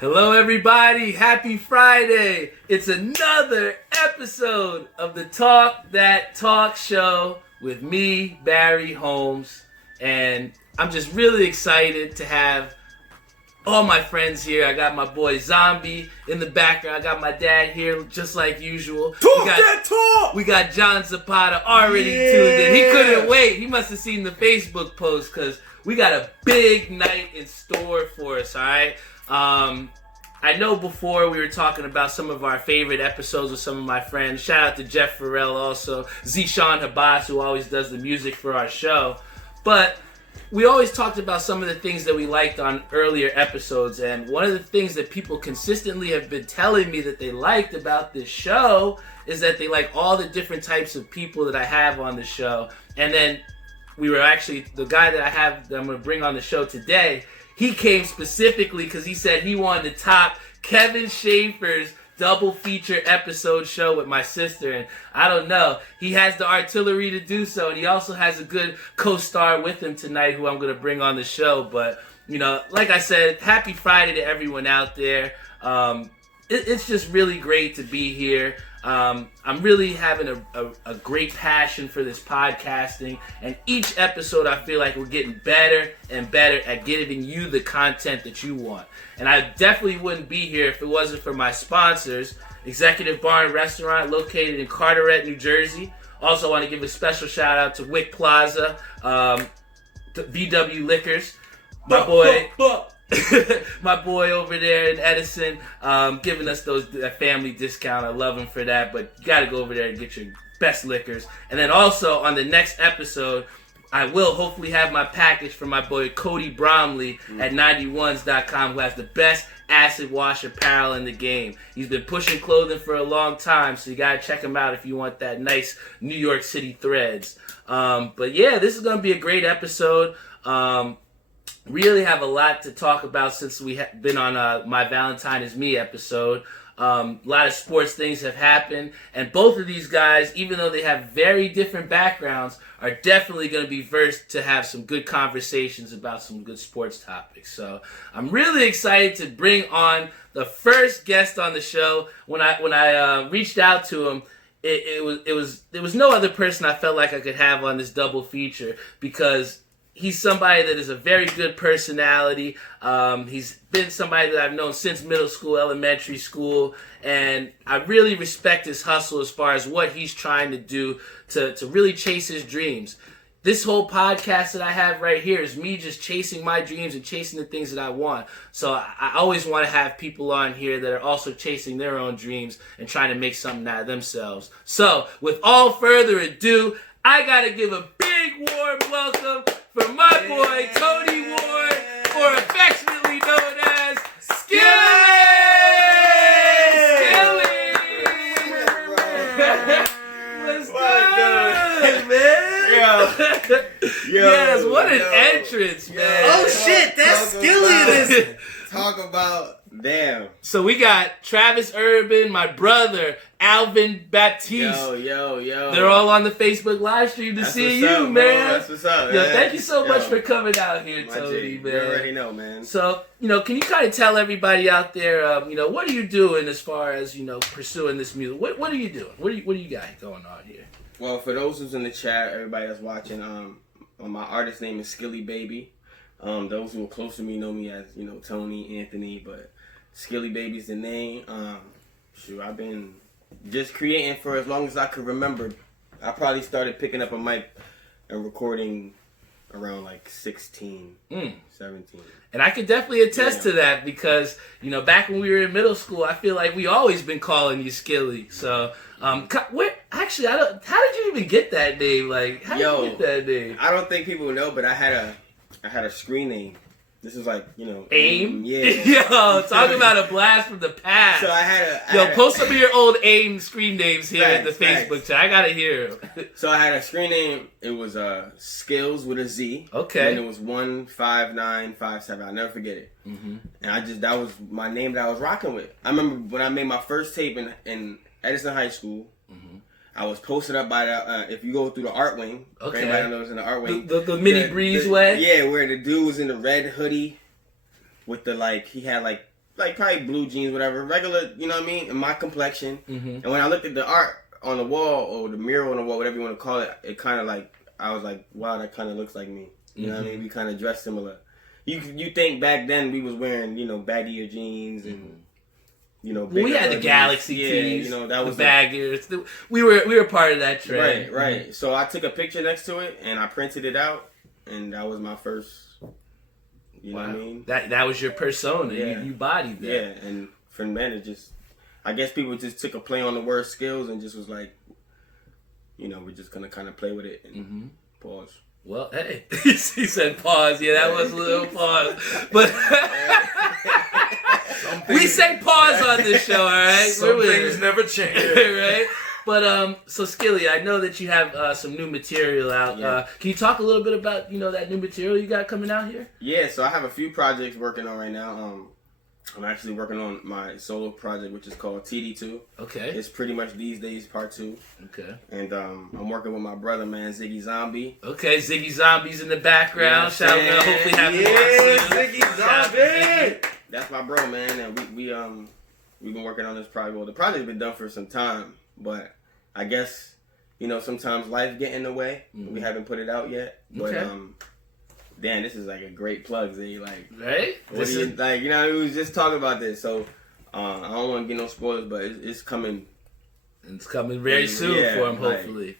Hello, everybody. Happy Friday. It's another episode of the Talk That Talk show with me, Barry Holmes. And I'm just really excited to have all my friends here. I got my boy Zombie in the background. I got my dad here just like usual. We got John Zapata already tuned in. He couldn't wait. He must have seen the Facebook post because we got a big night in store for us, all right? I know before we were talking about some of our favorite episodes with some of my friends. Shout out to Jeff Farrell also. Zishan Habas, who always does the music for our show. But we always talked about some of the things that we liked on earlier episodes. And one of the things that people consistently have been telling me that they liked about this show is that they like all the different types of people that I have on the show. And then we were actually, the guy that I'm going to bring on the show today, he came specifically because he said he wanted to top Kevin Schaefer's double feature episode show with my sister. And I don't know, he has the artillery to do so, and he also has a good co-star with him tonight who I'm going to bring on the show. But, you know, like I said, happy Friday to everyone out there. It's just really great to be here. I'm really having a great passion for this podcasting, and each episode I feel like we're getting better and better at getting you the content that you want. And I definitely wouldn't be here if it wasn't for my sponsors, Executive Bar and Restaurant located in Carteret, New Jersey. Also want to give a special shout out to Wick Plaza, to VW Liquors, my boy over there in Edison, giving us that family discount. I love him for that, but you got to go over there and get your best liquors. And then also on the next episode, I will hopefully have my package from my boy Cody Bromley at 91s.com, who has the best acid wash apparel in the game. He's been pushing clothing for a long time, so you got to check him out if you want that nice New York City threads. But yeah, this is going to be a great episode. Really have a lot to talk about since we have been on my Valentine is Me episode. A lot of sports things have happened, and both of these guys, even though they have very different backgrounds, are definitely going to be versed to have some good conversations about some good sports topics. So I'm really excited to bring on the first guest on the show. When I reached out to him, there was no other person I felt like I could have on this double feature because he's somebody that is a very good personality. He's been somebody that I've known since middle school, elementary school, and I really respect his hustle as far as what he's trying to do to really chase his dreams. This whole podcast that I have right here is me just chasing my dreams and chasing the things that I want. So I always want to have people on here that are also chasing their own dreams and trying to make something out of themselves. So with all further ado, I got to give a big warm welcome for my boy Tony Ward, or affectionately known as Skilly! What's good, man? Yes, what an entrance, man. Oh shit, that's Skilly. Talk about damn. So we got Travis Urban, my brother, Alvin Baptiste. Yo. They're all on the Facebook live stream to see you, man. Bro. That's what's up, man. Thank you so much for coming out here, Tony, man. You already know, man. So, can you kind of tell everybody out there, what are you doing as far as, pursuing this music? What are you doing? What do you got going on here? Well, for those who's in the chat, everybody that's watching, my artist name is Skilly Baby. Those who are close to me know me as, Tony, Anthony, but Skilly Baby's the name. I've been just creating for as long as I could remember. I probably started picking up a mic and recording around like 16, 17. And I could definitely attest to that because, back when we were in middle school, I feel like we always been calling you Skilly. So, how did you even get that name? Like, how did you get that name? I don't think people know, but I had a screen name. This was like, AIM? Yeah. Yo, talking about a blast from the past. So I had post some of your old AIM screen names here in the Facts. Facebook chat. I gotta hear them. So I had a screen name. It was Skills with a Z. Okay. And it was 15957. I'll never forget it. Mm-hmm. And that was my name that I was rocking with. I remember when I made my first tape in Edison High School. Mm-hmm. I was posted up by the, if you go through the art wing, everybody knows in the art wing. The mini breezeway? Yeah, where the dude was in the red hoodie with the, he had, like probably blue jeans, whatever, regular, you know what I mean, and my complexion. Mm-hmm. And when I looked at the art on the wall or the mural on the wall, whatever you want to call it, it kind of like I was like, wow, that kind of looks like me. You know what I mean? We kind of dress similar. You think back then we was wearing, you know, baggier jeans and you know, we had the hoodies. Galaxy tees, you know, that was the baggers. We were part of that trend. Right. Mm-hmm. So I took a picture next to it and I printed it out, and that was my first. You know what I mean? That was your persona. Yeah. You bodied that. Yeah, and from then it just, I guess people just took a play on the word skills and just was like, you know, we're just gonna kind of play with it and pause. Well, hey, he said pause. Yeah, that was a little pause, but we say pause on this show. All right, some things never change, right? But so Skilly, I know that you have some new material out. Yeah. Can you talk a little bit about that new material you got coming out here? Yeah, so I have a few projects working on right now. I'm actually working on my solo project, which is called TD2. Okay. It's pretty much These Days Part 2. Okay. And I'm working with my brother, man, Ziggy Zombie. Okay, Ziggy Zombie's in the background. Yeah, Shout out, hopefully having Ziggy Zombie. That's my bro, man, and we've been working on this project. Well, the project's been done for some time, but I guess, you know, sometimes life get in the way. We haven't put it out yet, but damn, this is like a great plug, Z. Like, right? Like, you know, we was just talking about this, so I don't want to get no spoilers, but it's coming. It's coming very soon for him, hopefully.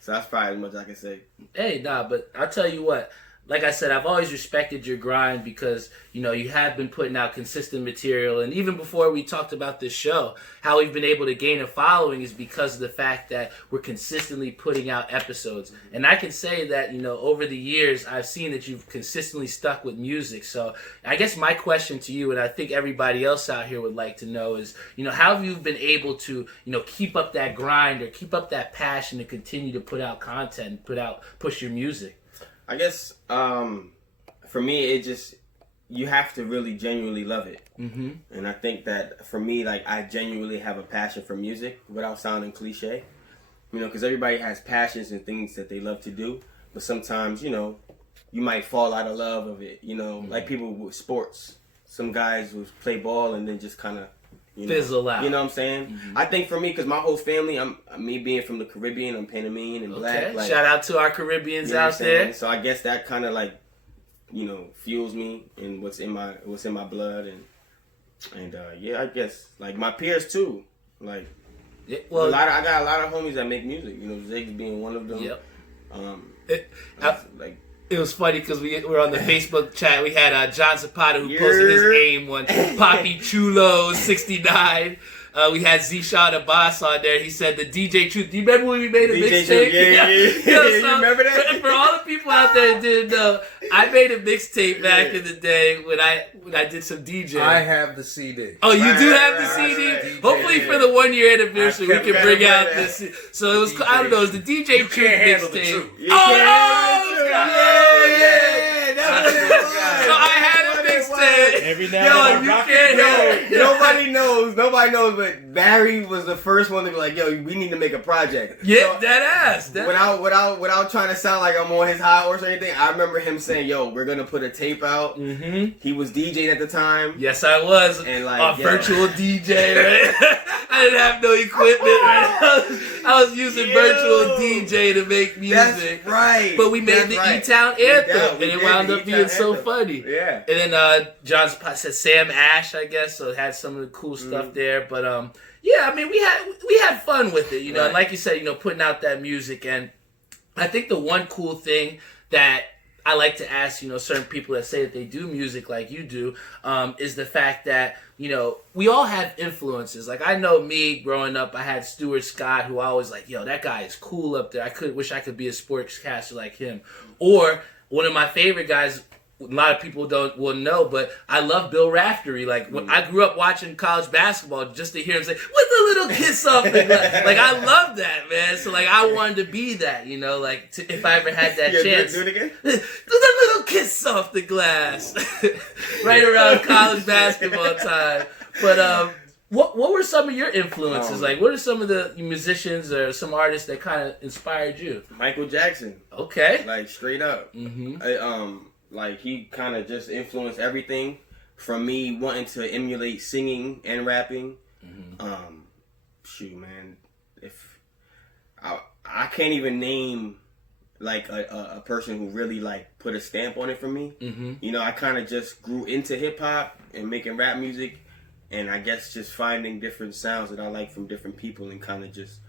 So that's probably as much I can say. Hey, but I'll tell you what. Like I said, I've always respected your grind because, you know, you have been putting out consistent material. And even before we talked about this show, how we've been able to gain a following is because of the fact that we're consistently putting out episodes. And I can say that, you know, over the years, I've seen that you've consistently stuck with music. So I guess my question to you, and I think everybody else out here would like to know is, you know, how have you been able to, you know, keep up that grind or keep up that passion to continue to put out content, push your music? I guess for me, it just, you have to really genuinely love it. Mm-hmm. And I think that for me, like, I genuinely have a passion for music without sounding cliche. You know, because everybody has passions and things that they love to do. But sometimes, you know, you might fall out of love of it. You know, like people with sports. Some guys will play ball and then just kind of, you know, fizzle out. You know what I'm saying? Mm-hmm. I think for me, because my whole family, me being from the Caribbean, I'm Panamanian and black. Like, shout out to our Caribbeans, you know, out there. So I guess that kind of like, you know, fuels me and what's in my blood and yeah, I guess like my peers too. Like, I got a lot of homies that make music. You know, Ziggs being one of them. Yep. It was funny because we were on the Facebook chat. We had John Zapata who posted his AIM one. Poppy Chulo 69. We had Zishan Abbas on there. He said the DJ Truth. Do you remember when we made a mixtape? Yeah. You remember that? For all the people out there that didn't know, I made a mixtape back in the day when I did some DJing. I have the CD. Oh, you do have the CD? Hopefully for the 1 year anniversary we can bring out this. So it was, I don't know, it was the DJ Truth mixtape. So I had a mixtape. Every now and then, nobody knows, but Barry was the first one to be like, "Yo, we need to make a project." Yeah, so, dead ass. Without trying to sound like I'm on his high horse or anything, I remember him saying, "Yo, we're gonna put a tape out." Mm-hmm. He was DJing at the time. Yes, I was. And like virtual DJ, right? I didn't have no equipment. Right? I was using virtual DJ to make music. That's right. But we made the E-Town anthem, and it wound up being so funny. Yeah. And then John's said Sam Ash, I guess, so it had some of the cool stuff there. But yeah, I mean, we had fun with it, you know. Right. And like you said, you know, putting out that music, and I think the one cool thing that I like to ask, you know, certain people that say that they do music like you do, is the fact that, you know, we all have influences. Like, I know me growing up, I had Stuart Scott, who I always like, yo, that guy is cool up there. Wish I could be a sportscaster like him. Or one of my favorite guys, a lot of people will know, but I love Bill Raftery. Like, when I grew up watching college basketball just to hear him say, with a little kiss off the glass. Like, I love that, man. So, like, I wanted to be that, you know, like, if I ever had that chance. Do it again? Do the little kiss off the glass. Right around college basketball time. But, what were some of your influences? Like, what are some of the musicians or some artists that kind of inspired you? Michael Jackson. Okay. Like, straight up. Mm-hmm. Like, he kind of just influenced everything from me wanting to emulate singing and rapping. Mm-hmm. Shoot, man, if I can't even name like a person who really like put a stamp on it for me. Mm-hmm. You know, I kind of just grew into hip hop and making rap music, and I guess just finding different sounds that I like from different people and kind of just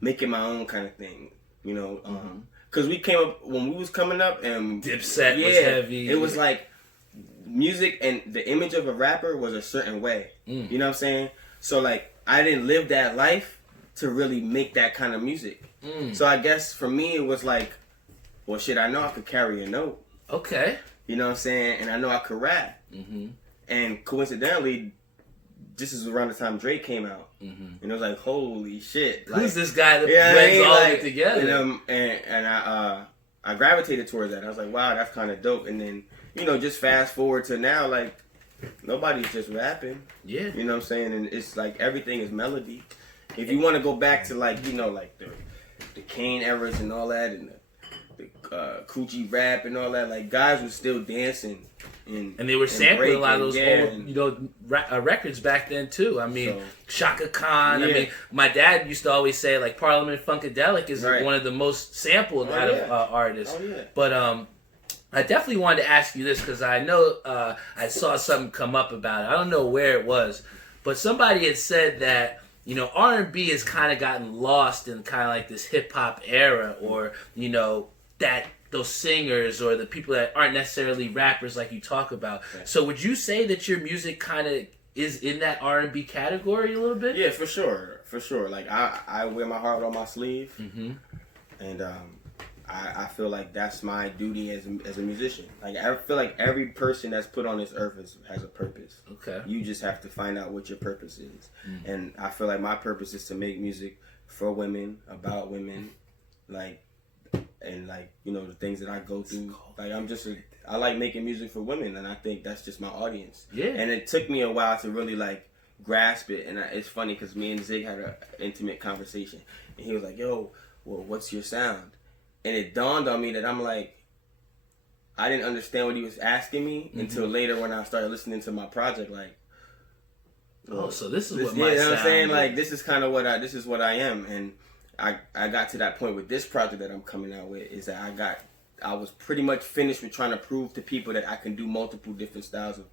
making my own kind of thing. You know, because we came up when we was coming up and Dipset was heavy. It was like music and the image of a rapper was a certain way. You know what I'm saying? So like I didn't live that life to really make that kind of music. So I guess for me it was like, well, shit, I know I could carry a note. Okay. You know what I'm saying? And I know I could rap. And coincidentally, this is around the time Drake came out. And it was like, holy shit. Like, who's this guy that blends all of it together? And I gravitated towards that. I was like, wow, that's kind of dope. And then, you know, just fast forward to now, like, nobody's just rapping. Yeah. You know what I'm saying? And it's like everything is melody. If you want to go back to like, you know, like the Kane eras and all that, and the Coochie rap and all that, like guys were still dancing. And they were sampling a lot of those old, and, you know, records back then too. I mean, So, Shaka Khan. yeah. I mean, my dad used to always say like Parliament Funkadelic is Right. one of the most sampled out of artists. Oh, yeah. But I definitely wanted to ask you this because I know I saw something come up about it. I don't know where it was, but somebody had said that, you know, R&B has kind of gotten lost in kind of like this hip hop era, or, you know, that those singers or the people that aren't necessarily rappers like you talk about. Right. So would you say that your music kind of is in that R&B category a little bit? Yeah, for sure. For sure. Like I wear my heart on my sleeve. And I feel like that's my duty as a musician. Like I feel like every person that's put on this earth has a purpose. Okay. You just have to find out what your purpose is. And I feel like my purpose is to make music for women, about women, like, and like, you know, the things that I go through. Like I like making music for women, and I think that's just my audience. Yeah. And it took me a while to really like grasp it. And it's funny because me and Zig had an intimate conversation, and he was like, "Yo, well, what's your sound?" And it dawned on me that I'm like, I didn't understand what he was asking me until later when I started listening to my project. Like, oh, so this is what my you know sound what I'm saying? is. Like, this is kind of what I am. And I got to that point with this project that I'm coming out with, is that I was pretty much finished with trying to prove to people that I can do multiple different styles of,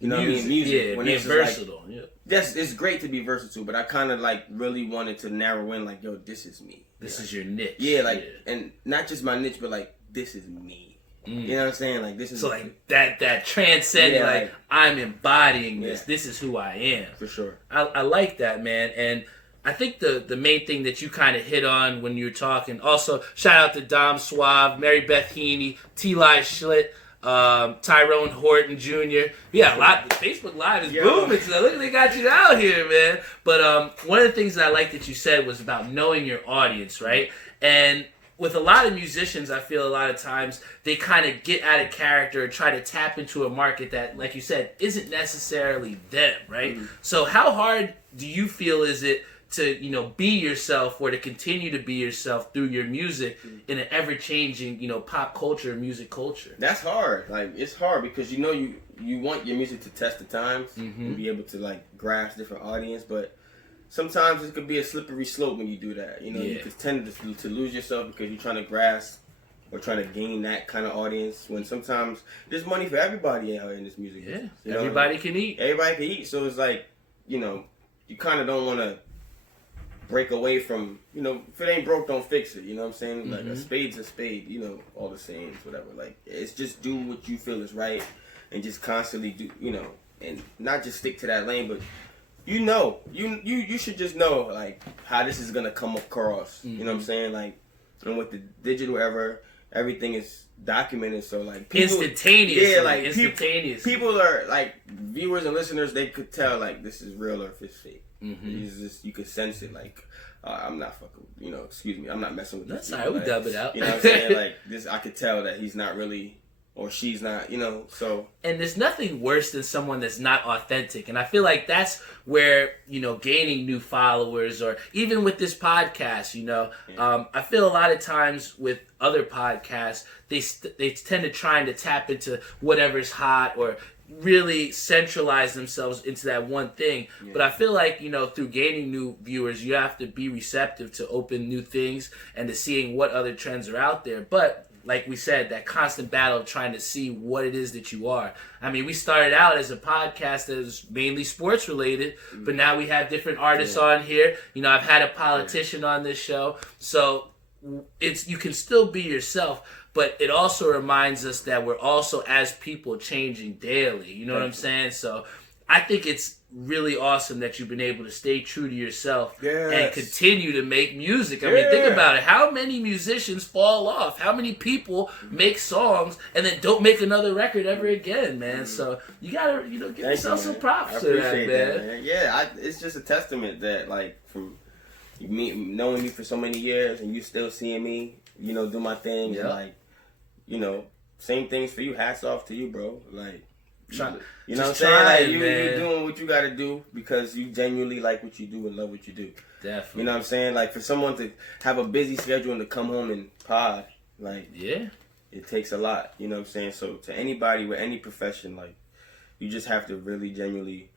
you know what I mean? Music. Yeah, when being it's just like, versatile. Yeah. yes, it's great to be versatile, but I kind of like really wanted to narrow in, like, yo, this is me. This is your niche. Yeah, like, and not just my niche, but like, this is me. You know what I'm saying? Like, this is so like that transcending, Yeah, like I'm embodying this. Yeah. This is who I am. for sure. I like that, man. And I think the main thing that you kind of hit on when you were talking. Also, shout out to Dom Suave, Mary Beth Heaney, T-Li Schlitt, Tyrone Horton Jr. Yeah, a lot. Facebook Live is booming. So look, they got you out here, man. But one of the things that I like that you said was about knowing your audience, right? And with a lot of musicians, I feel a lot of times they kind of get out of character and try to tap into a market that, like you said, isn't necessarily them, right? So how hard do you feel is it to, you know, be yourself, or to continue to be yourself through your music in an ever-changing, you know, pop culture, music culture? That's hard. Like, it's hard because, you know, you want your music to test the times and be able to like grasp different audience, but sometimes it could be a slippery slope when you do that. You know, you could tend to lose yourself because you're trying to grasp or trying to gain that kind of audience, when sometimes there's money for everybody out in this music. Yeah, you know? everybody can eat. Everybody can eat. So it's like, you know, you kind of don't want to break away from, you know, if it ain't broke, don't fix it. You know what I'm saying? Like, a spade's a spade, you know, all the sayings, whatever. Like, it's just do what you feel is right and just constantly do, you know, and not just stick to that lane, but you know, you should just know, like, how this is going to come across. You know what I'm saying? Like, and with the digital era, everything is documented, so like people, instantaneous. Yeah, like instantaneous. People are like, viewers and listeners, they could tell like this is real or if it's fake. It's just, you could sense it. Like, I'm not fucking, you know, excuse me, I'm not messing with this. That's alright, we'll dub it out. You know what I'm saying? Like, this, I could tell that he's not really, or she's not, you know. So, and there's nothing worse than someone that's not authentic, and I feel like that's where, you know, gaining new followers, or even with this podcast, you know, I feel a lot of times with other podcasts, they tend to trying to tap into whatever's hot, or really centralize themselves into that one thing. Yeah. But I feel like, through gaining new viewers, you have to be receptive to open new things and to seeing what other trends are out there. But like we said, that constant battle of trying to see what it is that you are. I mean, we started out as a podcast that was mainly sports related, but now we have different artists on here. I've had a politician on this show. So you can still be yourself, but it also reminds us that we're also, as people, changing daily. You know what I'm saying? So I think it's really awesome that you've been able to stay true to yourself and continue to make music. I mean, think about it. How many musicians fall off? How many people make songs and then don't make another record ever again, man? So you gotta, give yourself some props for that, man. Yeah, it's just a testament that, like, from knowing me for so many years and you still seeing me, do my thing. And, like, same things for you. Hats off to you, bro. Like, you know what I'm saying? Like, you're doing what you got to do because you genuinely like what you do and love what you do. Definitely. You know what I'm saying? Like, for someone to have a busy schedule and to come home and pod, like, it takes a lot. You know what I'm saying? So, to anybody with any profession, like, you just have to really genuinely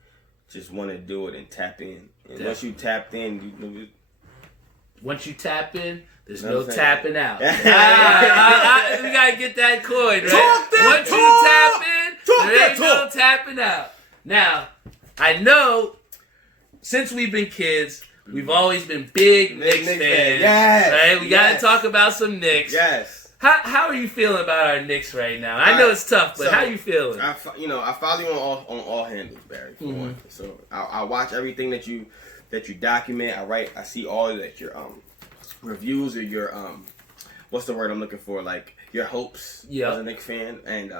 just want to do it and tap in. And once you tapped in, once you tap in, there's no tapping out. We gotta get that coin, right? Once you tap in, there ain't no tapping out. Now, I know since we've been kids, we've always been big Knicks fans. Yes. Right? We gotta talk about some Knicks. Yes. How are you feeling about our Knicks right now? I know it's tough, but how are you feeling? I follow you on all handles, Barry. For one. So I watch everything that you document. I see all that your reviews or your what's the word I'm looking for? Like your hopes as a Knicks fan. And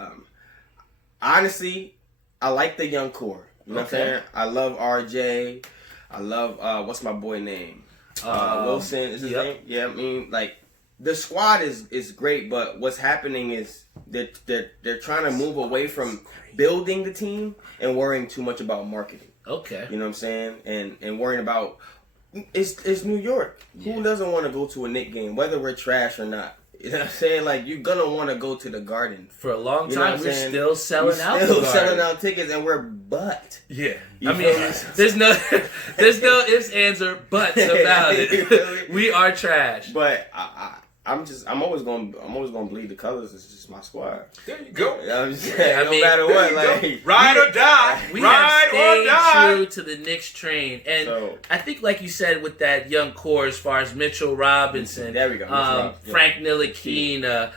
honestly, I like the young core. You know what I'm saying? I love RJ. I love what's my boy name? Wilson is his name? Yeah, I mean, like, the squad is great, but what's happening is they're trying to move away from building the team and worrying too much about marketing. Okay. You know what I'm saying? And worrying about it's New York. Who doesn't want to go to a Knicks game, whether we're trash or not? You know what I'm saying? Like, you're gonna want to go to the Garden. For a long time, we're still selling out. Selling out tickets, and we're butt. Yeah, there's no ifs, ands, or buts about it. We are trash. But I'm always gonna bleed the colors. It's just my squad. There you go. You know what I'm saying? No matter what, like, ride or die. We have stayed true to the Knicks train, and I think, like you said, with that young core, as far as Mitchell Robinson, there we go. Frank Ntilikina,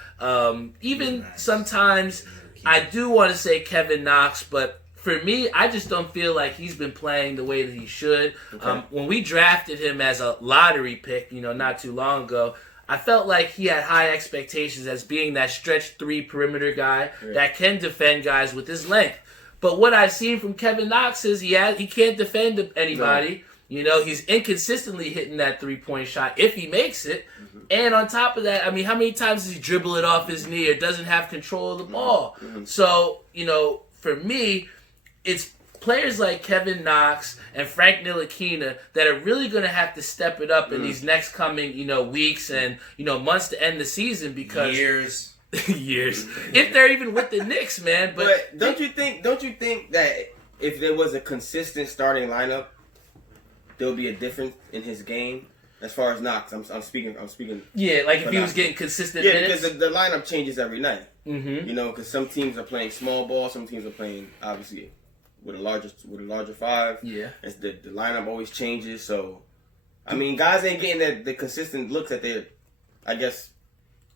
even sometimes I do want to say Kevin Knox, but for me, I just don't feel like he's been playing the way that he should. Okay. When we drafted him as a lottery pick, not too long ago, I felt like he had high expectations as being that stretch 3 perimeter guy that can defend guys with his length. But what I've seen from Kevin Knox is he can't defend anybody. No. He's inconsistently hitting that 3-point shot if he makes it. Mm-hmm. And on top of that, I mean, how many times does he dribble it off his knee or doesn't have control of the ball? Mm-hmm. So, for me, it's players like Kevin Knox and Frank Ntilikina that are really going to have to step it up in these next coming, weeks and, months to end the season because... Years. If they're even with the Knicks, man. But don't you think that if there was a consistent starting lineup, there'll be a difference in his game? As far as Knox, I'm speaking. Yeah, like if he was getting consistent minutes. Because the lineup changes every night. Mm-hmm. Because some teams are playing small ball, some teams are playing, obviously, with a larger 5. Yeah. It's the lineup always changes. So, I mean, guys ain't getting the consistent looks that they're, I guess,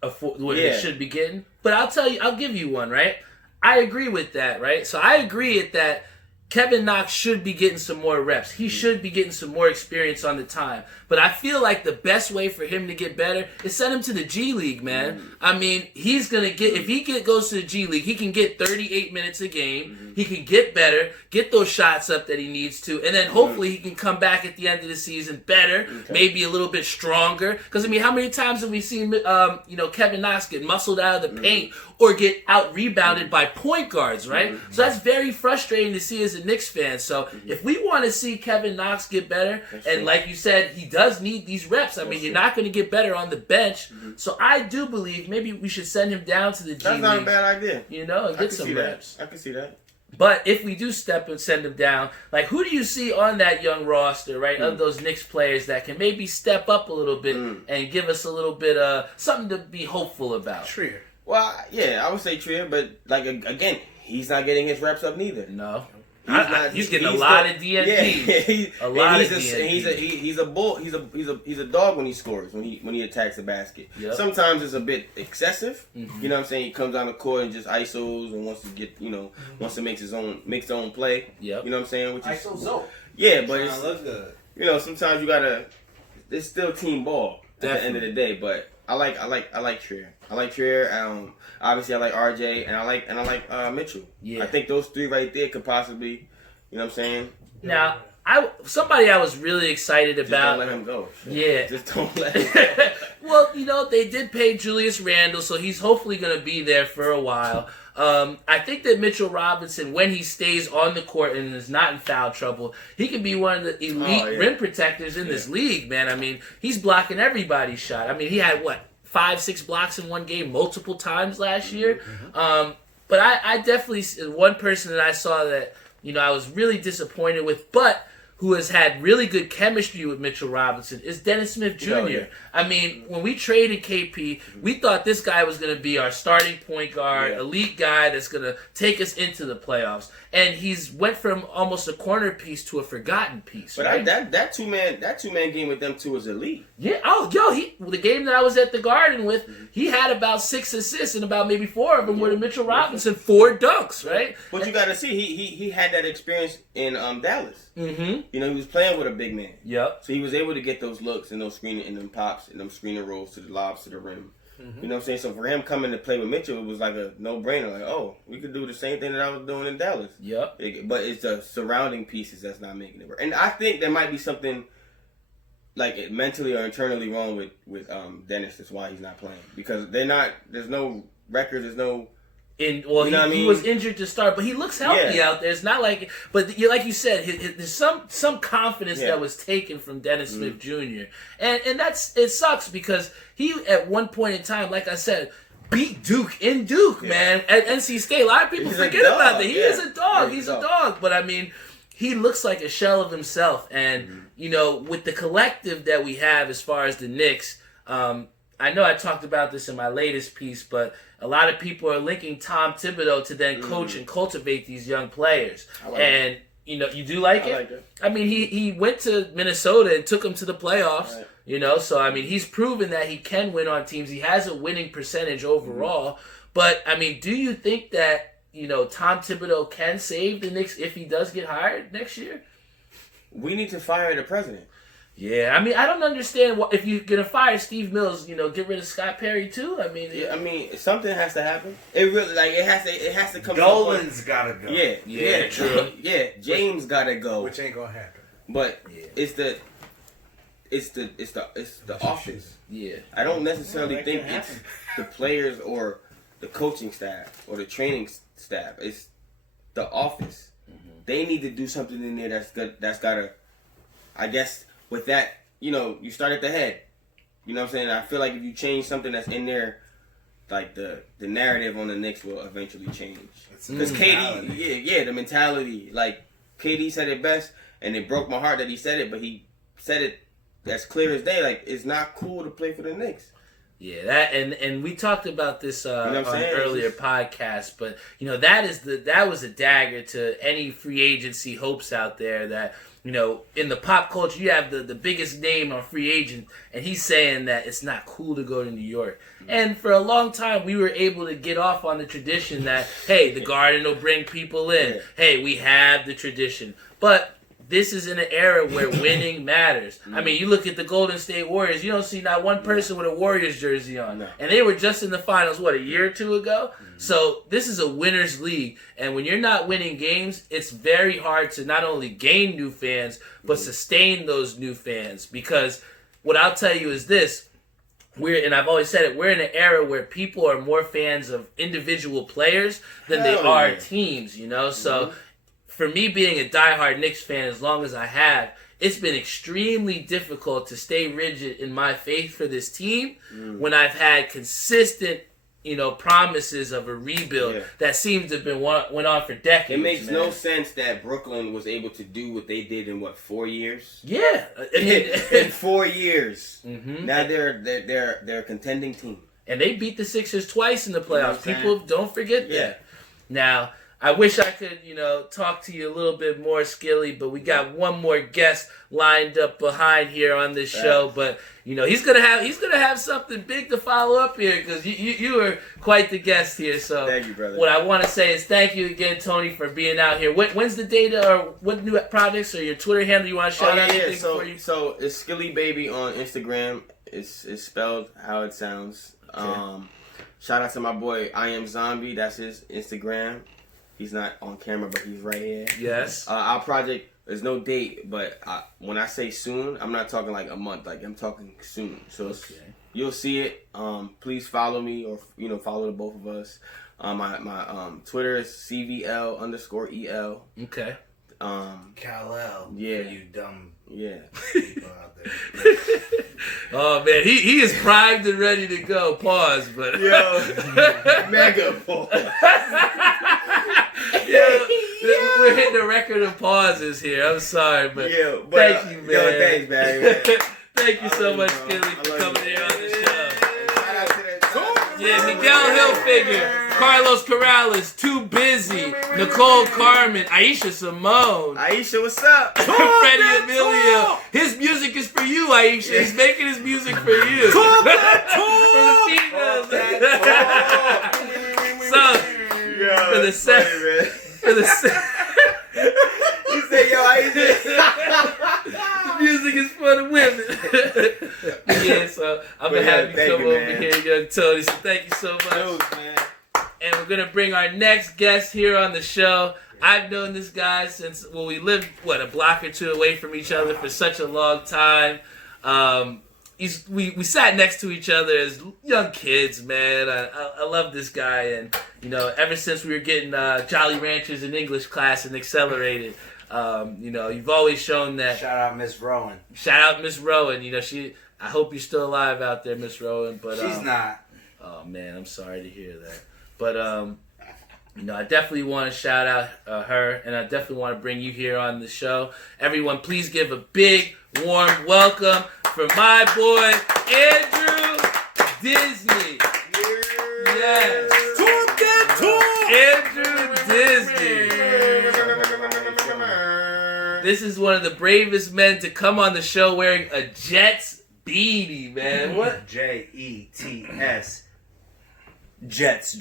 they should be getting. But I'll give you one, right? I agree with that, right? So I agree that Kevin Knox should be getting some more reps. He should be getting some more experience on the time. But I feel like the best way for him to get better is send him to the G League, man. Mm-hmm. I mean, he's going to get... If he goes to the G League, he can get 38 minutes a game. Mm-hmm. He can get better, get those shots up that he needs to, and then hopefully he can come back at the end of the season better, maybe a little bit stronger. Because, I mean, how many times have we seen Kevin Knox get muscled out of the paint or get out-rebounded by point guards, right? Mm-hmm. So that's very frustrating to see as a Knicks fan. So if we want to see Kevin Knox get better, like you said, he does need these reps. I mean, you're not going to get better on the bench. Mm-hmm. So I do believe maybe we should send him down to the G League. That's not a bad idea. And get some reps. I can see that. But if we do step and send him down, like who do you see on that young roster, right, of those Knicks players that can maybe step up a little bit and give us a little bit something to be hopeful about? Trier. Well, yeah, I would say Trier, but like again, he's not getting his reps up neither. No. He's getting a lot of DNPs. Yeah, a lot of DNPs. He's a bull. He's a dog when he scores, when he attacks the basket. Yep. Sometimes it's a bit excessive. Mm-hmm. You know what I'm saying? He comes down the court and just isos and wants to get, wants to make his own play. Yep. You know what I'm saying? Which is, ISO zone. yeah, but it's, looks good. sometimes you gotta. It's still team ball at the end of the day. But I like Trier. I like Trier. Obviously I like RJ and I like Mitchell. Yeah. I think those three right there could possibly, you know what I'm saying? Now, somebody I was really excited Just about. don't let him go. Yeah. Just don't let him go. Well, they did pay Julius Randle, so he's hopefully going to be there for a while. I think that Mitchell Robinson, when he stays on the court and is not in foul trouble, he can be one of the elite rim protectors in this league, man. I mean, he's blocking everybody's shot. I mean, he had, 5-6 blocks in one game multiple times last year. But I definitely, one person that I saw that, I was really disappointed with, but who has had really good chemistry with Mitchell Robinson is Dennis Smith Jr. Yeah. I mean, when we traded KP, we thought this guy was going to be our starting point guard, elite guy that's going to take us into the playoffs. And he's went from almost a corner piece to a forgotten piece. But right? that two man game with them two is elite. Yeah. Oh, the game that I was at the Garden with, he had about 6 assists and about maybe 4 of them were to Mitchell Robinson, 4 dunks, right? But you got to see, he had that experience in Dallas. Mm-hmm. He was playing with a big man. Yep. So he was able to get those looks and those screening and them pops and them screening rolls to the lobs to the rim. You know what I'm saying? So for him coming to play with Mitchell, it was like a no-brainer. Like, oh, we could do the same thing that I was doing in Dallas. Yep. But it's the surrounding pieces that's not making it work. And I think there might be something like mentally or internally wrong with Dennis. That's why he's not playing, because they're not. There's no records. There's no. He was injured to start, but he looks healthy out there. It's not like, but like you said, there's some confidence that was taken from Dennis Smith Jr. And it sucks because he at one point in time, like I said, beat Duke in Duke, man, at NC State. A lot of people forget about that. He is a dog. He's a dog, but I mean, he looks like a shell of himself. And with the collective that we have as far as the Knicks, I know I talked about this in my latest piece, but a lot of people are linking Tom Thibodeau to then coach and cultivate these young players. You do like it? I like it. I mean, he went to Minnesota and took them to the playoffs. Right. So I mean, he's proven that he can win on teams. He has a winning percentage overall. But I mean, do you think that Tom Thibodeau can save the Knicks if he does get hired next year? We need to fire the president. Yeah, I mean, I don't understand if you're gonna fire Steve Mills, get rid of Scott Perry too. I mean, something has to happen. It really it has to come. Golan's gotta go. Yeah, true. Yeah, James gotta go, which ain't gonna happen. But it's the office. Yeah, I don't necessarily think it's the players or the coaching staff or the training staff. It's the office. They need to do something in there that's good. That's gotta, I guess. With that, you start at the head. You know what I'm saying? I feel like if you change something that's in there, like the narrative on the Knicks will eventually change. Because KD, the mentality. Like, KD said it best, and it broke my heart that he said it, but he said it as clear as day. Like, it's not cool to play for the Knicks. Yeah, that and we talked about this on an earlier podcast, but that was a dagger to any free agency hopes out there that. In the pop culture, you have the biggest name on free agent, and he's saying that it's not cool to go to New York. And for a long time, we were able to get off on the tradition that, hey, the Garden will bring people in. Hey, we have the tradition. But this is in an era where winning matters. I mean, you look at the Golden State Warriors, you don't see not one person with a Warriors jersey on. No. And they were just in the finals, a year or two ago? So this is a winner's league. And when you're not winning games, it's very hard to not only gain new fans, but sustain those new fans. Because what I'll tell you is this, and I've always said it, we're in an era where people are more fans of individual players than they are teams, So for me being a diehard Knicks fan as long as I have, it's been extremely difficult to stay rigid in my faith for this team when I've had consistent promises of a rebuild that seems to have been went on for decades. It makes man. no sense that Brooklyn was able to do what they did in 4 years? Yeah, in 4 years. Mm-hmm. Now they're a contending team, and they beat the Sixers twice in the playoffs. You know People don't forget that. Now, I wish I could, talk to you a little bit more, Skilly, but we got one more guest lined up behind here on this show. But he's gonna have something big to follow up here because you are quite the guest here. So thank you, brother. What I want to say is thank you again, Tony, for being out here. When's the data or what new projects or your Twitter handle you want to shout out? Anything for you? So it's Skilly Baby on Instagram. It's spelled how it sounds. Okay. Shout out to my boy I Am Zombie. That's his Instagram. He's not on camera, but he's right here. Yes. Our project, there's no date, but when I say soon, I'm not talking like a month. Like, I'm talking soon. So you'll see it. Please follow me or, follow the both of us. My Twitter is CVL_EL. Okay. Kal-El. Yeah. You dumb people out there. Oh man, he is primed and ready to go. Pause, but mega pause. We're hitting a record of pauses here. I'm sorry, but thank you, man. Thanks, Barry. Thank you so much, Skilly, for coming here on the show. Yeah, Miguel Hilfiger, Carlos Corrales, Too Busy, Nicole Carmen, Aisha Simone. Aisha, what's up? Freddie Emilio. His music is for you, Aisha. He's making his music for you. For the females. For the He said, yo, Aisha. The music is for the women. Yeah, so I'm going to have you come over here, young Tony. So thank you so much. Man. And we're going to bring our next guest here on the show. I've known this guy since, we lived, a block or two away from each other for such a long time. We sat next to each other as young kids, man. I love this guy. And, ever since we were getting Jolly Ranchers in English class and Accelerated, you've always shown that. Shout out Miss Rowan. Shout out Miss Rowan. I hope you're still alive out there, Miss Rowan. But she's not. Oh, man, I'm sorry to hear that. But, I definitely want to shout out her, and I definitely want to bring you here on the show. Everyone, please give a big, warm welcome for my boy, Andrew Disney. Yes. Andrew Disney. This is one of the bravest men to come on the show wearing a Jets beanie, man. What? Jets. Jets.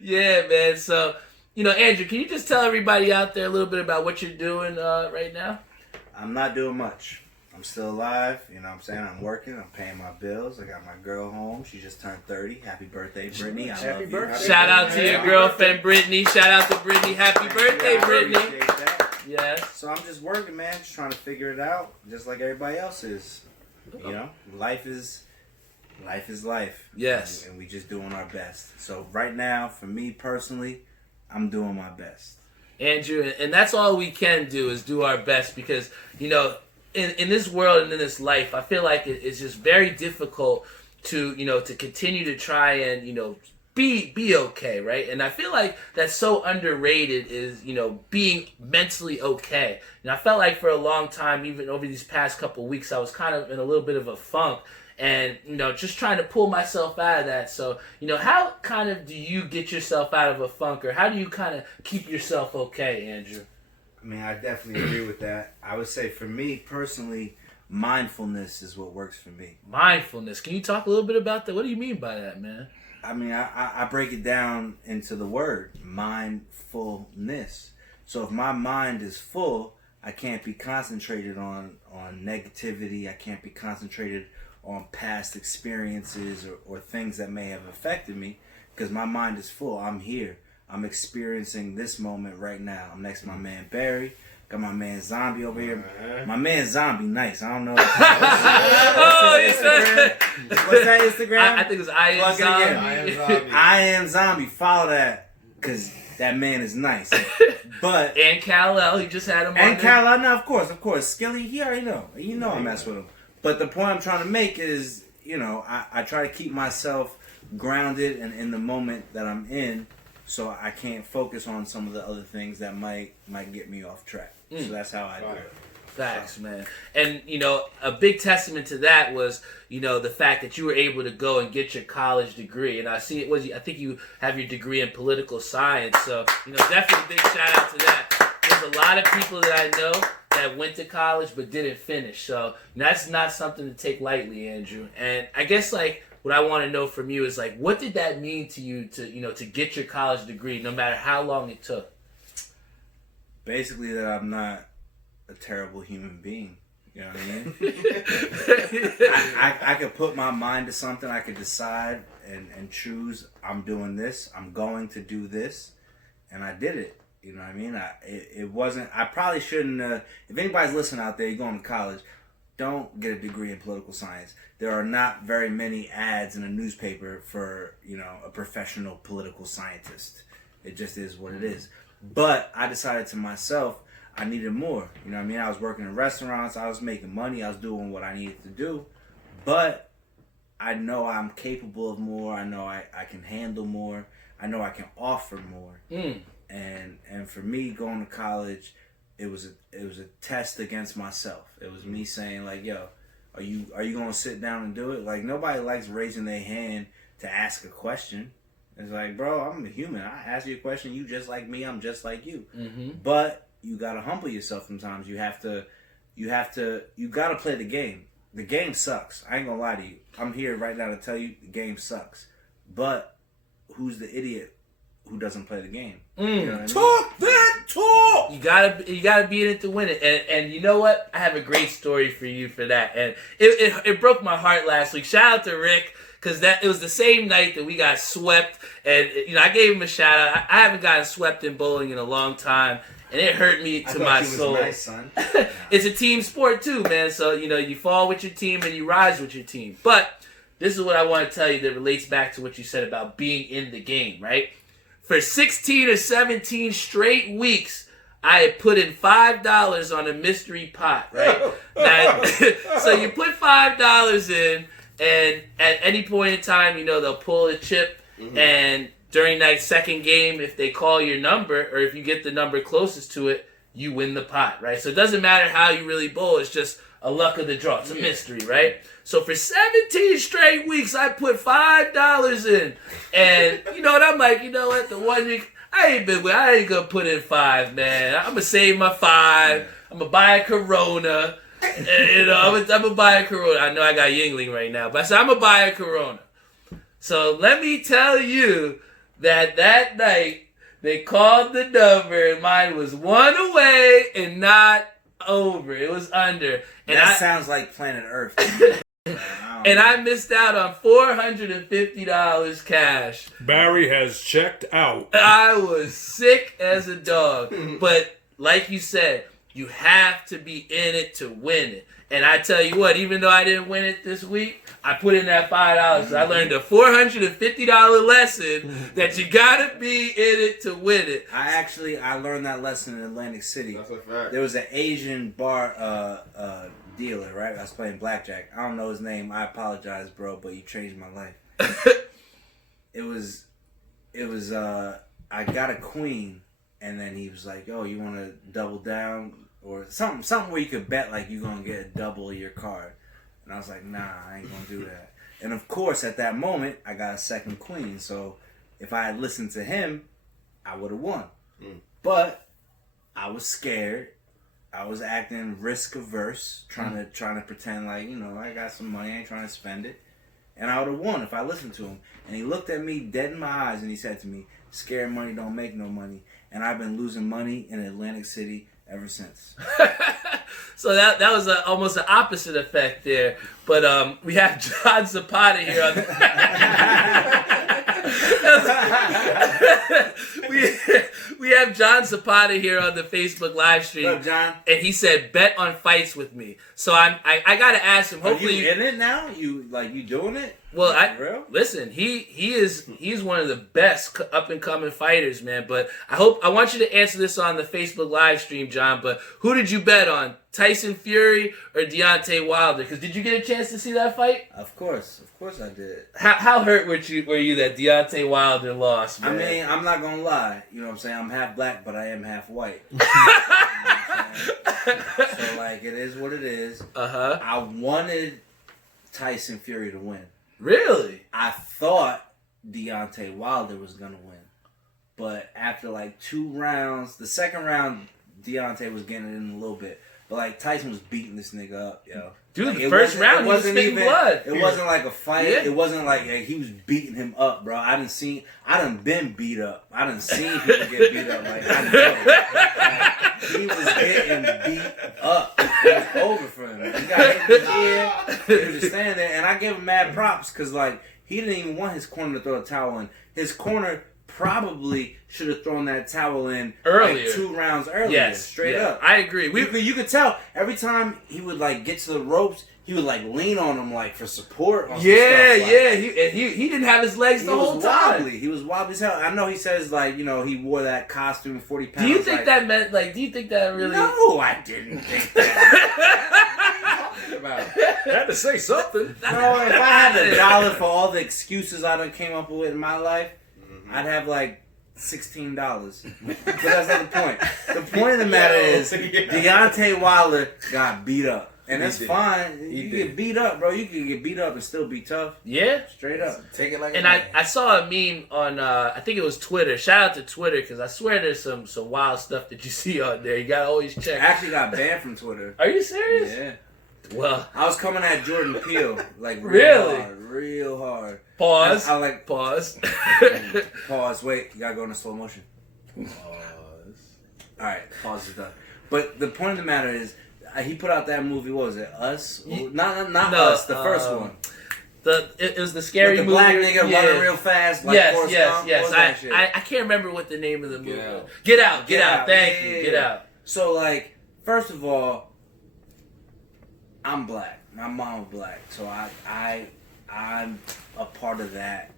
Yeah, man. So, Andrew, can you just tell everybody out there a little bit about what you're doing right now? I'm not doing much. I'm still alive. You know what I'm saying? I'm working. I'm paying my bills. I got my girl home. She just turned 30. Happy birthday, Brittany. I love you. Shout out to your girlfriend, Brittany. Shout out to Brittany. Happy birthday, Brittany. Appreciate that. Yes. So I'm just working, man. Just trying to figure it out, just like everybody else is. Life is life. Yes. And we just doing our best. So right now, for me personally, I'm doing my best. Andrew, and that's all we can do is do our best because, in this world and in this life, I feel like it's just very difficult to, to continue to try and, be okay, right? And I feel like that's so underrated is, being mentally okay. And I felt like for a long time, even over these past couple of weeks, I was kind of in a little bit of a funk and, just trying to pull myself out of that. So, how kind of do you get yourself out of a funk or how do you kind of keep yourself okay, Andrew? I mean, I definitely agree with that. I would say for me personally, mindfulness is what works for me. Mindfulness. Can you talk a little bit about that? What do you mean by that, man? I mean, I break it down into the word, mindfulness. So if my mind is full, I can't be concentrated on negativity. I can't be concentrated on past experiences or things that may have affected me because my mind is full. I'm here. I'm experiencing this moment right now. I'm next to my man Barry. Got my man Zombie over here. My man Zombie, nice. I don't know. What's that Instagram? I think it's I Am Zombie. I Am Zombie. Follow that because that man is nice. But and Kal-El, he just had him on. And Kal-El, no, of course. Skilly, he already know. You know I mess with him. But the point I'm trying to make is, I try to keep myself grounded and in the moment that I'm in, so I can't focus on some of the other things that might get me off track. So that's how I do it. Facts, man. And, a big testament to that was, the fact that you were able to go and get your college degree. And I think you have your degree in political science. So, definitely a big shout out to that. There's a lot of people that I know that went to college but didn't finish. So that's not something to take lightly, Andrew. And I guess, what I want to know from you is, what did that mean to you to get your college degree, no matter how long it took? Basically that I'm not a terrible human being. You know what I mean? I could put my mind to something. I could decide and choose. I'm doing this. I'm going to do this, and I did it. You know what I mean? It wasn't. I probably shouldn't. If anybody's listening out there, you're going to college, don't get a degree in political science. There are not very many ads in a newspaper for a professional political scientist. It just is what it is. But I decided to myself, I needed more. You know what I mean? I was working in restaurants. I was making money. I was doing what I needed to do. But I know I'm capable of more. I know I can handle more. I know I can offer more. And for me, going to college, it was a test against myself. It was me saying, yo, are you going to sit down and do it? Nobody likes raising their hand to ask a question. It's bro, I'm a human. I ask you a question. You just like me. I'm just like you. But you gotta humble yourself sometimes. You gotta play the game. The game sucks. I ain't gonna lie to you. I'm here right now to tell you the game sucks. But who's the idiot who doesn't play the game? You know what I mean? Talk that talk. You gotta be in it to win it. And you know what? I have a great story for you for that. And it broke my heart last week. Shout out to Rick. Because it was the same night that we got swept. And, I gave him a shout out. I haven't gotten swept in bowling in a long time. And it hurt me to my soul. Nice, son. It's a team sport too, man. So, you fall with your team and you rise with your team. But this is what I want to tell you that relates back to what you said about being in the game, right? For 16 or 17 straight weeks, I had put in $5 on a mystery pot, right? Now, so you put $5 in. And at any point in time, they'll pull a chip. And during that second game, if they call your number or if you get the number closest to it, you win the pot, right? So it doesn't matter how you really bowl. It's just a luck of the draw. It's a mystery, right? So for 17 straight weeks, I put $5 in. And, I'm like, the 1 week, I ain't going to put in 5, man. I'm going to save my 5. I'm going to buy a Corona. I'm gonna buy a Corona. I know I got Yingling right now, but I said I'm gonna buy a Corona. So let me tell you that night they called the number and mine was 1 away and not over. It was under. And that sounds like planet Earth. And I missed out on $450 cash. Barry has checked out. I was sick as a dog. But like you said, you have to be in it to win it. And I tell you what, even though I didn't win it this week, I put in that $5. So I learned a $450 lesson that you gotta be in it to win it. I learned that lesson in Atlantic City. That's a fact. There was an Asian bar dealer, right? I was playing blackjack. I don't know his name. I apologize, bro, but you changed my life. It was I got a queen. And then he was like, "Oh, you want to double down or something where you could bet you're gonna get a double of your card." And I was like, "Nah, I ain't gonna do that." And of course, at that moment, I got a second queen. So if I had listened to him, I would have won. But I was scared. I was acting risk averse, trying to pretend I got some money, I ain't trying to spend it. And I would have won if I listened to him. And he looked at me dead in my eyes and he said to me, "Scared money don't make no money." And I've been losing money in Atlantic City ever since. So that was almost an opposite effect there. But we have John Zapata here on we have John Zapata here on the Facebook live stream. What up, John? And he said, bet on fights with me. So I gotta ask him. Are Hopefully, you in it now? You doing it? well, For real? listen. He's one of the best up and coming fighters, man. But I want you to answer this on the Facebook live stream, John. But who did you bet on? Tyson Fury or Deontay Wilder? Because did you get a chance to see that fight? Of course I did. How hurt were you that Deontay Wilder lost, man? I mean, I'm not gonna lie. You know what I'm saying? I'm half black, but I am half white. So like, it is what it is. I wanted Tyson Fury to win. Really? I thought Deontay Wilder was gonna win, but after like 2 rounds, the second round, Deontay was getting it in a little bit, but like Tyson was beating this nigga up, yo. Dude, like, the first round, he was spitting blood. It wasn't like a fight. Yeah. It wasn't like he was beating him up, bro. I done been beat up. I done seen people get beat up. Like, I know. Like, he was getting beat up. It was over for him. He got hit in the ear. He was just standing there, and I give him mad props because like he didn't even want his corner to throw a towel in. His corner probably should have thrown that towel in earlier, like 2 rounds earlier. Yes, straight up. I agree. You could tell every time he would like get to the ropes, he would like lean on them like for support. On Yeah, some stuff, like, he didn't have his legs the whole time. He was wobbly as hell. I know he says like, you know, he wore that costume 40 pounds. Do you think like, that meant like? Do you think that really? No, I didn't think that. About. Had to say something. No, if I had $1 for all the excuses I done came up with in my life, I'd have like $16. But that's not the point. The point of the matter is Deontay Wilder got beat up. And that's fine. You get beat up, bro. You can get beat up and still be tough. Yeah. Straight up. Take it like And I saw a meme on, I think it was Twitter. Shout out to Twitter, because I swear there's some wild stuff that you see on there. You got to always check. I actually got banned from Twitter. Are you serious? Yeah. Well, I was coming at Jordan Peele, like Really? real hard. pause. I like pause. pause. Wait, you gotta go into slow motion. Pause. All right, pause is done. But the point of the matter is, he put out that movie. What was it? Us? Not No, Us. The first one. It was the scary With the movie. black nigga running real fast. Like Yes, Forrest yes, Gump. What yes. was that shit? I can't remember what the name of the movie Get was. Out. Get out. Get out. Out. Thank Yeah, you. yeah, Get yeah. out. So like, first of all, I'm black. My mom's black, so I'm a part of that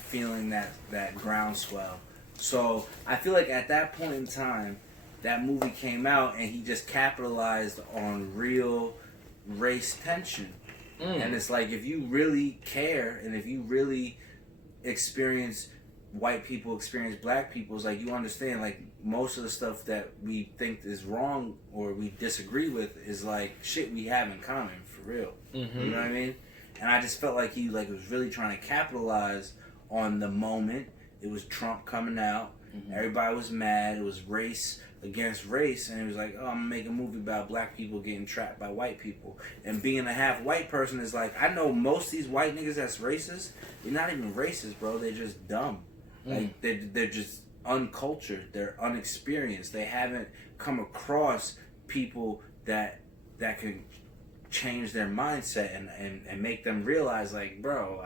feeling, that groundswell. So I feel like at that point in time, that movie came out and he just capitalized on real race tension. And it's like, if you really care and if you really experience white people experience black people, it's like you understand like most of the stuff that we think is wrong or we disagree with is like shit we have in common for real. Mm-hmm. You know what I mean? And I just felt like he like was really trying to capitalize on the moment. It was Trump coming out. Mm-hmm. Everybody was mad. It was race against race, and it was like, oh, I'm gonna make a movie about black people getting trapped by white people. And being a half white person is like, I know most of these white niggas that's racist, they're not even racist, bro. They're just dumb. Like they're just uncultured. They're unexperienced. They haven't come across people that can change their mindset and make them realize, like, bro,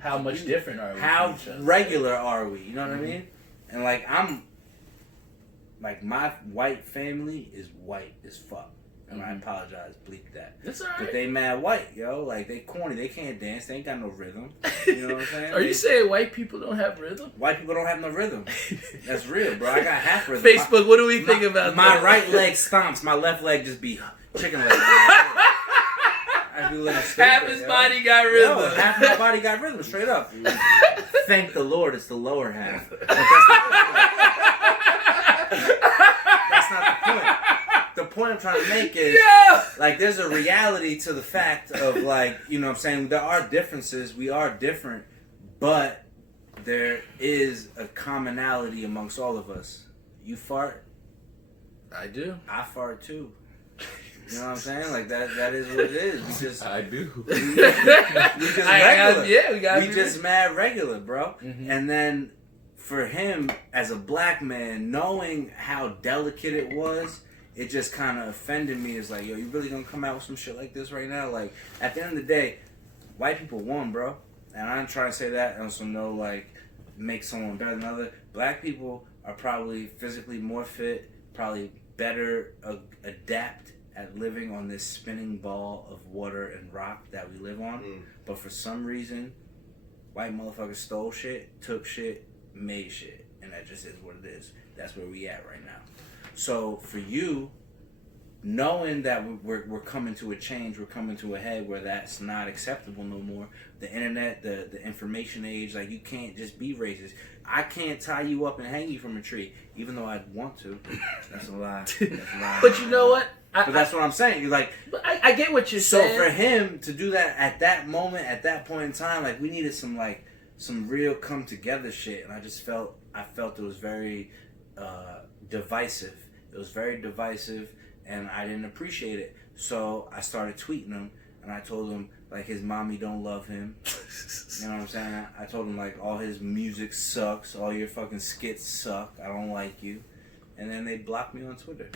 How much different are we? How from each other? regular are we? You know what I mean? And like my white family is white as fuck. And I apologize, bleep that. That's alright. But they mad white, yo. Like, they corny. They can't dance. They ain't got no rhythm. You know what I'm saying? Are you saying white people don't have rhythm? White people don't have no rhythm. That's real, bro. I got half rhythm. Facebook, what do we think about my that? right leg stomps. My left leg just be chicken leg. I do little stupid, Half his yo. body got rhythm. Yo, half my body got rhythm, straight up. Thank the Lord, it's the lower half. But that's not the point. The point I'm trying to make is, like, there's a reality to the fact of, like, you know what I'm saying? There are differences. We are different. But there is a commonality amongst all of us. You fart. I do. I fart, too. You know what I'm saying? Like, that is what it is. We just... I do. We just regular. We just mad regular, bro. Mm-hmm. And then for him, as a black man, knowing how delicate it was, it just kind of offended me. It's like, yo, you really gonna come out with some shit like this right now? Like, at the end of the day, white people won, bro. And I ain't trying to say that on some no, like, make someone better than other. Black people are probably physically more fit, probably better adapt at living on this spinning ball of water and rock that we live on. But for some reason, white motherfuckers stole shit, took shit, made shit. And that just is what it is. That's where we at right now. So for you, knowing that we're coming to a change, we're coming to a head where that's not acceptable no more. The internet, the information age, like you can't just be racist. I can't tie you up and hang you from a tree, even though I'd want to. That's a lie. That's a lie. But you know what? But that's what I'm saying. You're like, I get what you're saying. So for him to do that at that moment, at that point in time, like we needed some real come together shit, and I felt it was very divisive. It was very divisive, and I didn't appreciate it. So I started tweeting him, and I told him like his mommy don't love him. You know what I'm saying? I told him like all his music sucks, all your fucking skits suck. I don't like you. And then they blocked me on Twitter.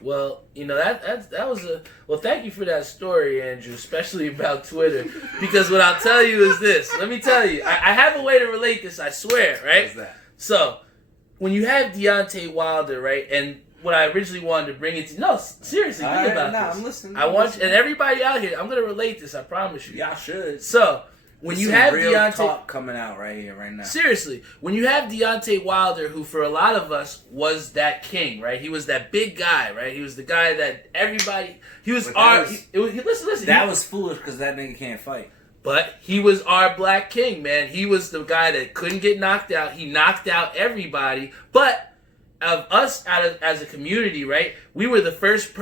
Well, you know, that was well, thank you for that story, Andrew, especially about Twitter. Because what I'll tell you is this. Let me tell you. I have a way to relate this, I swear, right? What's that? So, when you have Deontay Wilder, right, and what I originally wanted to bring it to... No, seriously, think about this. I'm listening. And everybody out here, I'm going to relate this, I promise you. Y'all should. So... When you have real Deontay talk coming out right here, right now. Seriously, when you have Deontay Wilder, who for a lot of us was that king, right? He was that big guy, right? He was the guy that everybody. He was our. Listen. That was foolish because that nigga can't fight. But he was our black king, man. He was the guy that couldn't get knocked out. He knocked out everybody. But of us, as a community, right? We were the first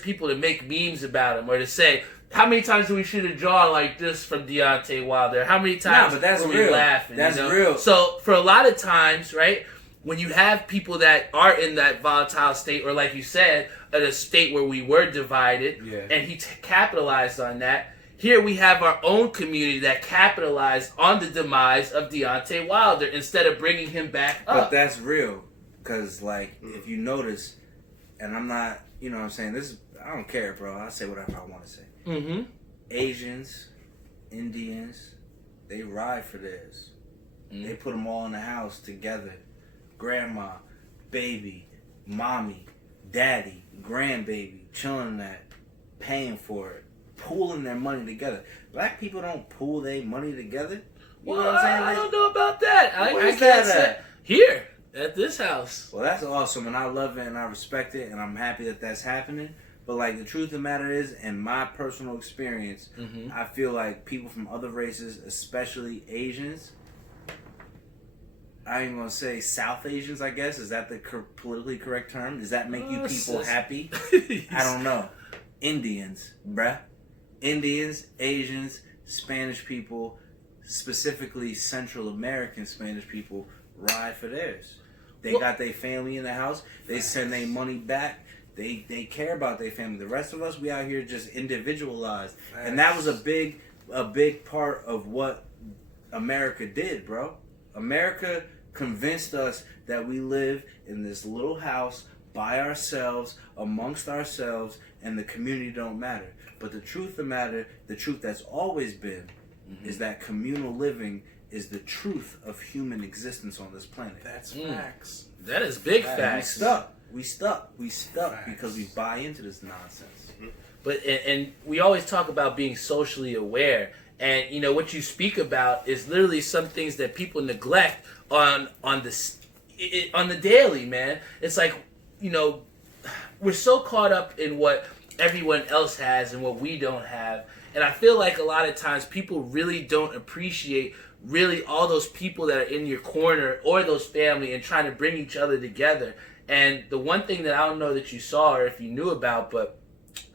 people to make memes about him, or to say. How many times do we shoot a jaw like this from Deontay Wilder? How many times were we real. laughing? That's you know? real. So for a lot of times, right, when you have people that are in that volatile state, or like you said, at a state where we were divided, and he capitalized on that. Here we have our own community that capitalized on the demise of Deontay Wilder instead of bringing him back up. But that's real, because like if you notice, and I'm not, you know what I'm saying, this is, I don't care, bro. I say whatever I want to say. Mm-hmm. Asians, Indians, they ride for theirs. They put them all in the house together. Grandma, baby, mommy, daddy, grandbaby, chilling that, paying for it, pooling their money together. Black people don't pool their money together. You know what I'm saying? I don't know about that. I Where's can't that say at? Here at this house. Well, that's awesome, and I love it, and I respect it, and I'm happy that that's happening. But like the truth of the matter is, in my personal experience, I feel like people from other races, especially Asians, I ain't gonna say South Asians, I guess. Is that the politically correct term? Does that make you people happy? I don't know. Indians, bruh. Indians, Asians, Spanish people, specifically Central American Spanish people, ride for theirs. They got their family in the house. They send their money back. They care about their family. The rest of us, we out here just individualized. And that was a big part of what America did, bro. America convinced us that we live in this little house by ourselves, amongst ourselves, and the community don't matter. But the truth of the matter, the truth that's always been, is that communal living is the truth of human existence on this planet. That's facts. That is big facts. We stuck because we buy into this nonsense. But and we always talk about being socially aware, and you know what you speak about is literally some things that people neglect on the daily, man. It's like, you know, we're so caught up in what everyone else has and what we don't have, and I feel like a lot of times people really don't appreciate really all those people that are in your corner or those family and trying to bring each other together. And the one thing that I don't know that you saw or if you knew about, but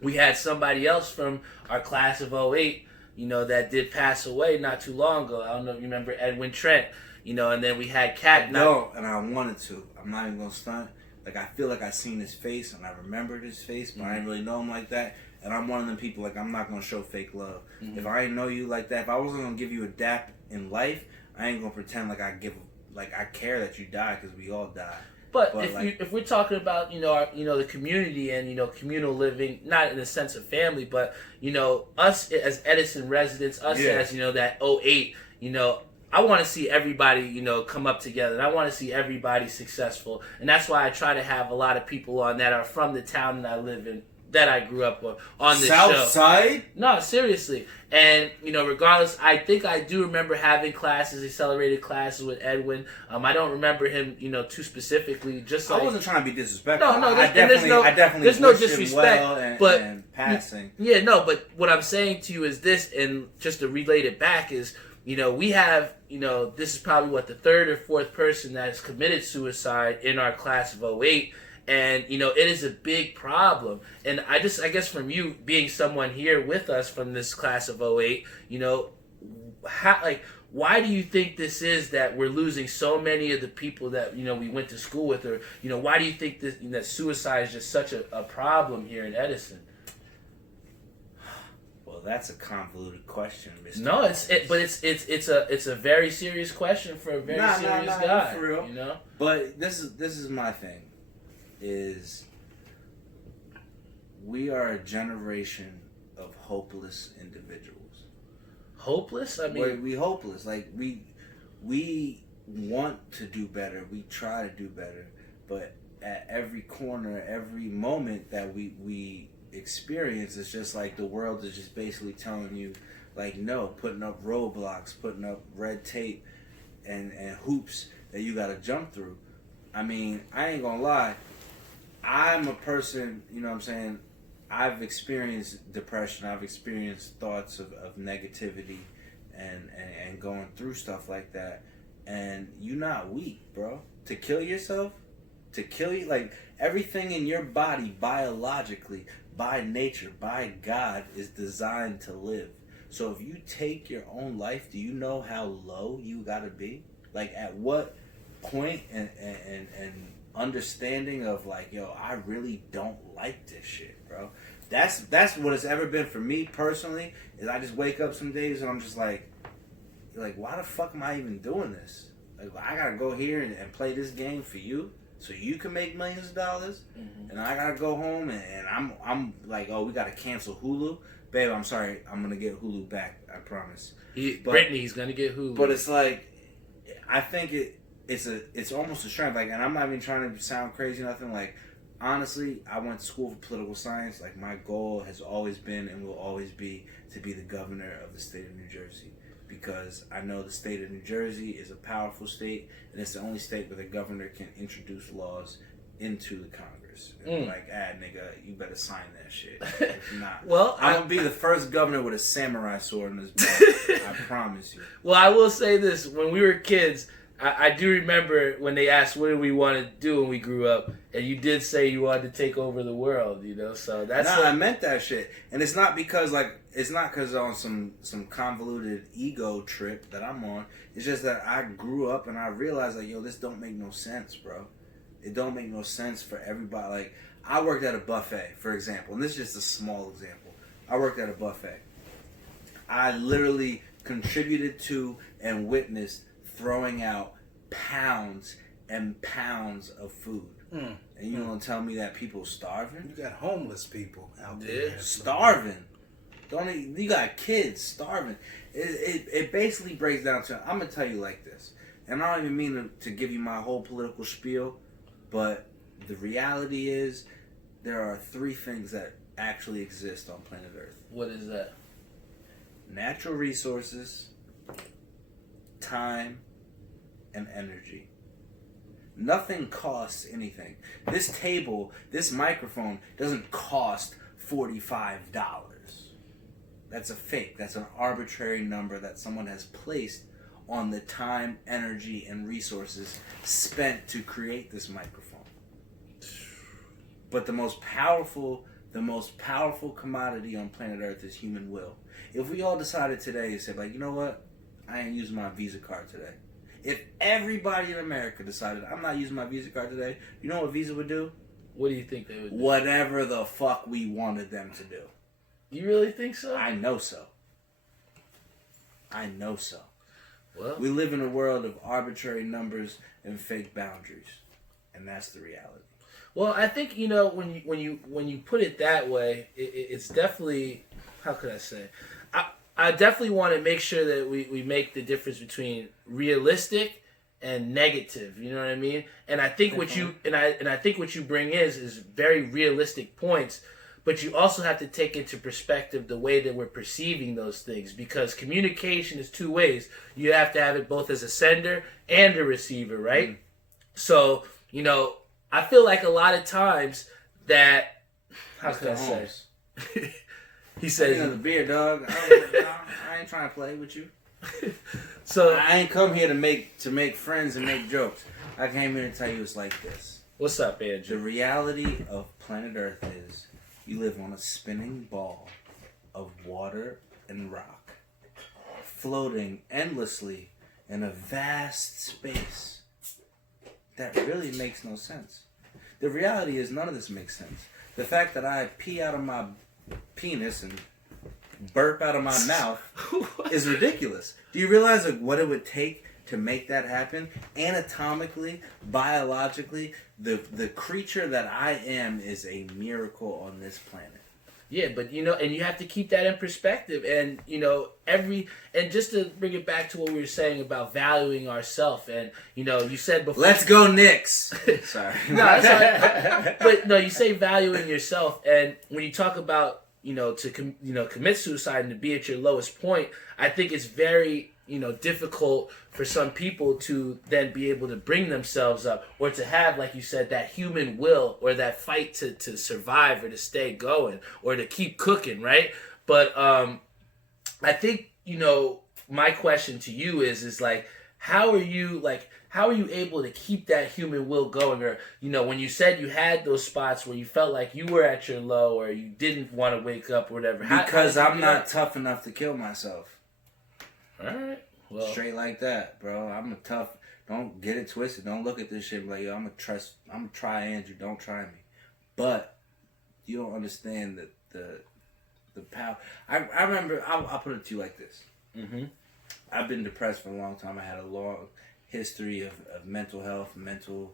we had somebody else from our class of '08, you know, that did pass away not too long ago. I don't know if you remember Edwin Trent, you know, and then we had Cat. No, and I wanted to. I'm not even going to stunt. Like, I feel like I seen his face and I remembered his face, but I didn't really know him like that. And I'm one of them people, like, I'm not going to show fake love. If I didn't know you like that, if I wasn't going to give you a dap in life, I ain't going to pretend like I care that you die, because we all die. But if we're talking about, you know, the community and, you know, communal living, not in the sense of family, but, you know, us as Edison residents, us as, you know, that '08, you know, I want to see everybody, come up together. And I want to see everybody successful. And that's why I try to have a lot of people on that are from the town that I live in, that I grew up on this show. South Side? No, seriously. And, regardless, I think I do remember having classes, accelerated classes with Edwin. I don't remember him, too specifically. Just like, I wasn't trying to be disrespectful. No, I definitely there's no wished him disrespect, well and, but and passing. Yeah, no, but what I'm saying to you is this, and just to relate it back is, we have, this is probably the third or fourth person that has committed suicide in our class of '08. And, it is a big problem. And I guess from you being someone here with us from this class of '08, why do you think this is that we're losing so many of the people that, we went to school with? Or, why do you think that suicide is just such a problem here in Edison? Well, that's a convoluted question, Mr. No, it's a very serious question for a very serious guy. For real. But this is my thing. Is we are a generation of hopeless individuals. Hopeless? I mean, we hopeless. Like we want to do better. We try to do better, but at every corner, every moment that we experience, it's just like the world is just basically telling you, like, no, putting up roadblocks, putting up red tape, and hoops that you got to jump through. I mean, I ain't gonna lie. I'm a person, what I'm saying, I've experienced depression, I've experienced thoughts of negativity and going through stuff like that. And you're not weak, bro. To kill yourself, like everything in your body biologically, by nature, by God, is designed to live. So if you take your own life, do you know how low you gotta be? Like at what point and understanding of like, yo, I really don't like this shit, bro. That's what it's ever been for me personally. Is I just wake up some days and I'm just like, why the fuck am I even doing this? Like, I gotta go here and play this game for you, so you can make millions of dollars, and I gotta go home and I'm like, oh, we gotta cancel Hulu, babe. I'm sorry, I'm gonna get Hulu back. I promise. Brittany's gonna get Hulu. But it's like, I think it's almost a strength. Like, and I'm not even trying to sound crazy, nothing. Like, honestly, I went to school for political science. Like, my goal has always been and will always be to be the governor of the state of New Jersey, because I know the state of New Jersey is a powerful state, and it's the only state where the governor can introduce laws into the Congress. And like, nigga, you better sign that shit. If not, well, I'm gonna be the first governor with a samurai sword in his back. I promise you. Well, I will say this: when we were kids, I do remember when they asked what did we want to do when we grew up, and you did say you wanted to take over the world, so that's... I meant that shit. And it's not because on some convoluted ego trip that I'm on. It's just that I grew up and I realized, like, yo, this don't make no sense, bro. It don't make no sense for everybody. Like, I worked at a buffet, for example, and this is just a small example. I worked at a buffet. I literally contributed to and witnessed throwing out pounds and pounds of food. And you gonna tell me that people starving? You got homeless people out there. Starving. You got kids starving. It basically breaks down to, I'm gonna tell you like this, and I don't even mean to give you my whole political spiel, but the reality is there are 3 things that actually exist on planet Earth. What is that? Natural resources, time, and energy. Nothing costs anything. This table, this microphone doesn't cost $45. That's a fake. That's an arbitrary number that someone has placed on the time, energy, and resources spent to create this microphone. But the most powerful commodity on planet Earth is human will. If we all decided today to say, like, you know what? I ain't using my Visa card today. If everybody in America decided, I'm not using my Visa card today, you know what Visa would do? What do you think they would do? Whatever the fuck we wanted them to do. You really think so? I know so. Well, we live in a world of arbitrary numbers and fake boundaries, and that's the reality. Well, I think when you put it that way, it's definitely, how could I say? I definitely want to make sure that we make the difference between realistic and negative. You know what I mean? And I think what you and I think what you bring is very realistic points. But you also have to take into perspective the way that we're perceiving those things, because communication is two ways. You have to have it both as a sender and a receiver, right? Mm. So, I feel like a lot of times that... How can I say? He says... The beer, dog. I ain't trying to play with you. So I ain't come here to make friends and make jokes. I came here to tell you it's like this. What's up, Andrew? The reality of planet Earth is... You live on a spinning ball of water and rock, floating endlessly in a vast space that really makes no sense. The reality is none of this makes sense. The fact that I pee out of my penis and burp out of my mouth is ridiculous. Do you realize what it would take to make that happen? Anatomically, biologically, the creature that I am is a miracle on this planet. Yeah, but and you have to keep that in perspective, and and just to bring it back to what we were saying about valuing ourselves, and you said before, let's go Knicks. Sorry. No, that's right. But no, you say valuing yourself, and when you talk about to commit suicide and to be at your lowest point, I think it's very difficult for some people to then be able to bring themselves up, or to have, like you said, that human will, or that fight to survive, or to stay going, or to keep cooking, right? But I think my question to you is like, how are you able to keep that human will going? Or when you said you had those spots where you felt like you were at your low, or you didn't want to wake up or whatever, because I'm not tough enough to kill myself. All right. Well, straight like that, bro. I'm a tough. Don't get it twisted. Don't look at this shit and be like, yo, I'm gonna try Andrew. Don't try me. But you don't understand the power. I remember. I'll put it to you like this. Mm-hmm. I've been depressed for a long time. I had a long history of mental health, mental.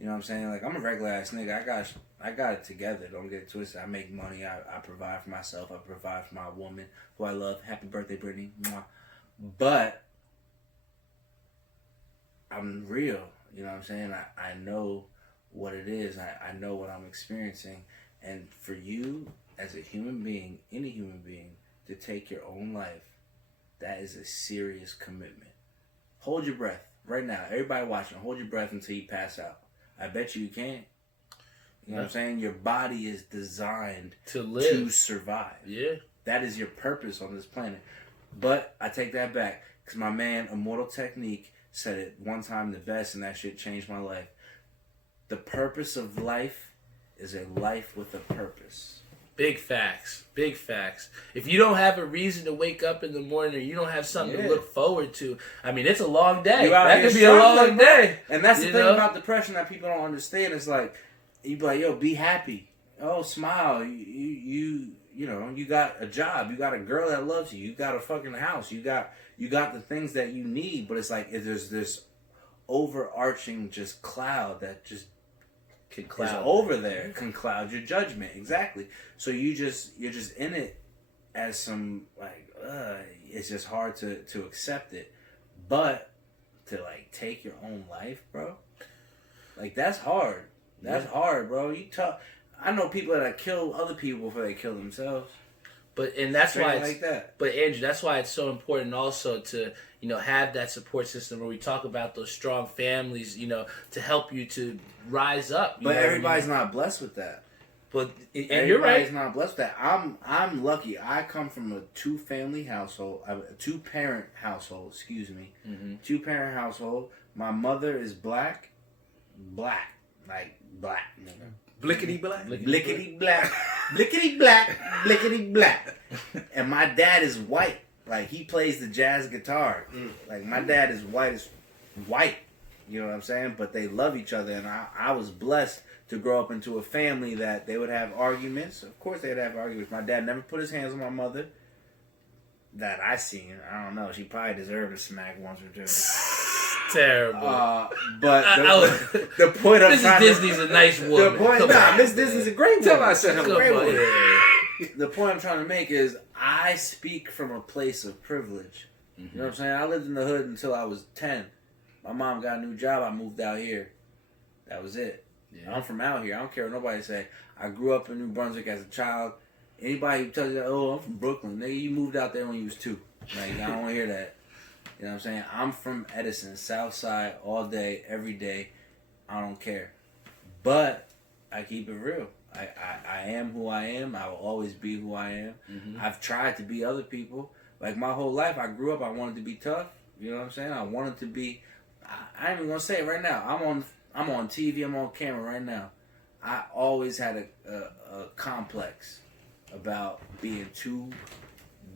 You know what I'm saying? Like, I'm a regular ass nigga. I got it together. Don't get it twisted. I make money. I provide for myself. I provide for my woman who I love. Happy birthday, Brittany. Mwah. But I'm real, you know what I'm saying? I know what it is. I know what I'm experiencing. And for you, as a human being, any human being, to take your own life, that is a serious commitment. Hold your breath right now. Everybody watching, hold your breath until you pass out. I bet you can't. You know what I'm saying? Your body is designed to live, to survive. Yeah. That is your purpose on this planet. But I take that back, because my man, Immortal Technique, said it one time the best, and that shit changed my life. The purpose of life is a life with a purpose. Big facts. Big facts. If you don't have a reason to wake up in the morning, or you don't have something to look forward to, I mean, it's a long day. That could be a long day. And that's the thing about depression that people don't understand. It's like, you be like, yo, be happy. Oh, smile. You got a job, you got a girl that loves you, you got a fucking house, you got the things that you need, but it's like there's this overarching just cloud that just can cloud over there, can cloud your judgment. Exactly. So you're just in it as some like it's just hard to accept it. But to like take your own life, bro, like that's hard. That's hard, bro. You tough. I know people that kill other people before they kill themselves. And that's why it's like that. But Andrew, that's why it's so important also to have that support system where we talk about those strong families, to help you to rise up. But everybody's not blessed with that. But and everybody's you're right. Not blessed with that. I'm lucky. I come from a two-parent household. Excuse me. Mm-hmm. 2-parent household. My mother is black, like black. Blickety black. Blickety black. Blickety black. Blickety black. And my dad is white. Like, he plays the jazz guitar. Like, my dad is white. You know what I'm saying? But they love each other. And I was blessed to grow up into a family that they would have arguments. Of course they'd have arguments. My dad never put his hands on my mother. That I seen. I don't know. She probably deserved a smack once or two. Terrible. But the point I'm trying to... Mrs. Disney's a nice woman. Miss Disney's a great woman. Tell I said hello. Great woman. The point I'm trying to make is I speak from a place of privilege. You know what I'm saying? I lived in the hood until I was 10. My mom got a new job. I moved out here. That was it. Yeah. I'm from out here. I don't care what nobody say. I grew up in New Brunswick as a child. Anybody who tells you, oh, I'm from Brooklyn, nigga, you moved out there when you was 2. Like, I don't want to hear that. You know what I'm saying? I'm from Edison, South Side, all day, every day. I don't care. But I keep it real. I am who I am. I will always be who I am. Mm-hmm. I've tried to be other people. Like, my whole life, I grew up, I wanted to be tough. You know what I'm saying? I wanted to be... I ain't even going to say it right now. I'm on TV, I'm on camera right now. I always had a complex about being too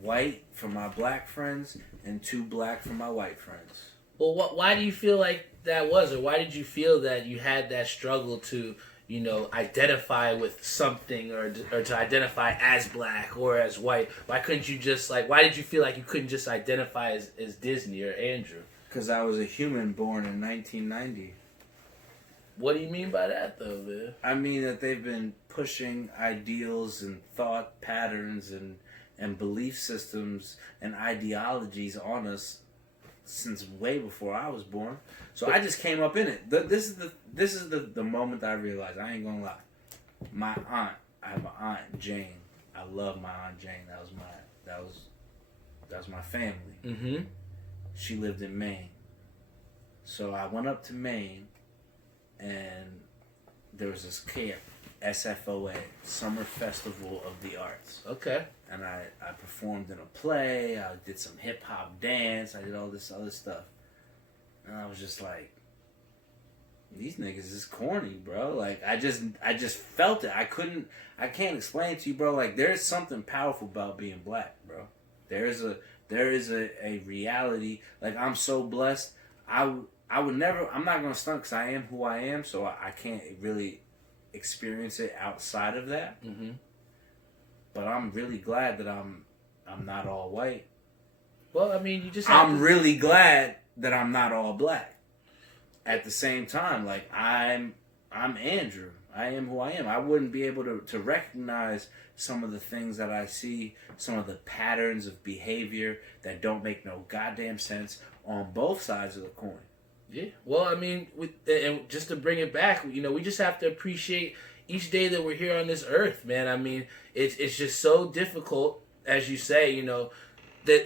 white for my black friends and too black for my white friends. Well, why do you feel like that was? Or why did you feel that you had that struggle to... identify with something or to identify as black or as white? Why couldn't you just, why did you feel like you couldn't just identify as Disney or Andrew? Because I was a human born in 1990. What do you mean by that, though, man? I mean that they've been pushing ideals and thought patterns and belief systems and ideologies on us since way before I was born. So I just came up in it. This is the moment that I realized. I ain't gonna lie. My aunt, I have an aunt, Jane. I love my aunt Jane. That was my family. Mm-hmm. She lived in Maine. So I went up to Maine, and there was this camp, SFOA, Summer Festival of the Arts. Okay. And I performed in a play, I did some hip-hop dance, I did all this other stuff. And I was just like, these niggas is corny, bro. Like, I just felt it. I can't explain it to you, bro. Like, there's something powerful about being black, bro. There is a reality. Like, I'm so blessed. I would never, I'm not going to stunt because I am who I am, so I can't really experience it outside of that. Mm-hmm. But I'm really glad that I'm not all white. Well, I mean, you just I'm really glad that I'm not all black. At the same time, like, I'm Andrew. I am who I am. I wouldn't be able to recognize some of the things that I see, some of the patterns of behavior that don't make no goddamn sense on both sides of the coin. Yeah. Well, I mean, and just to bring it back, we just have to appreciate each day that we're here on this earth, man. I mean, it's just so difficult, as you say, that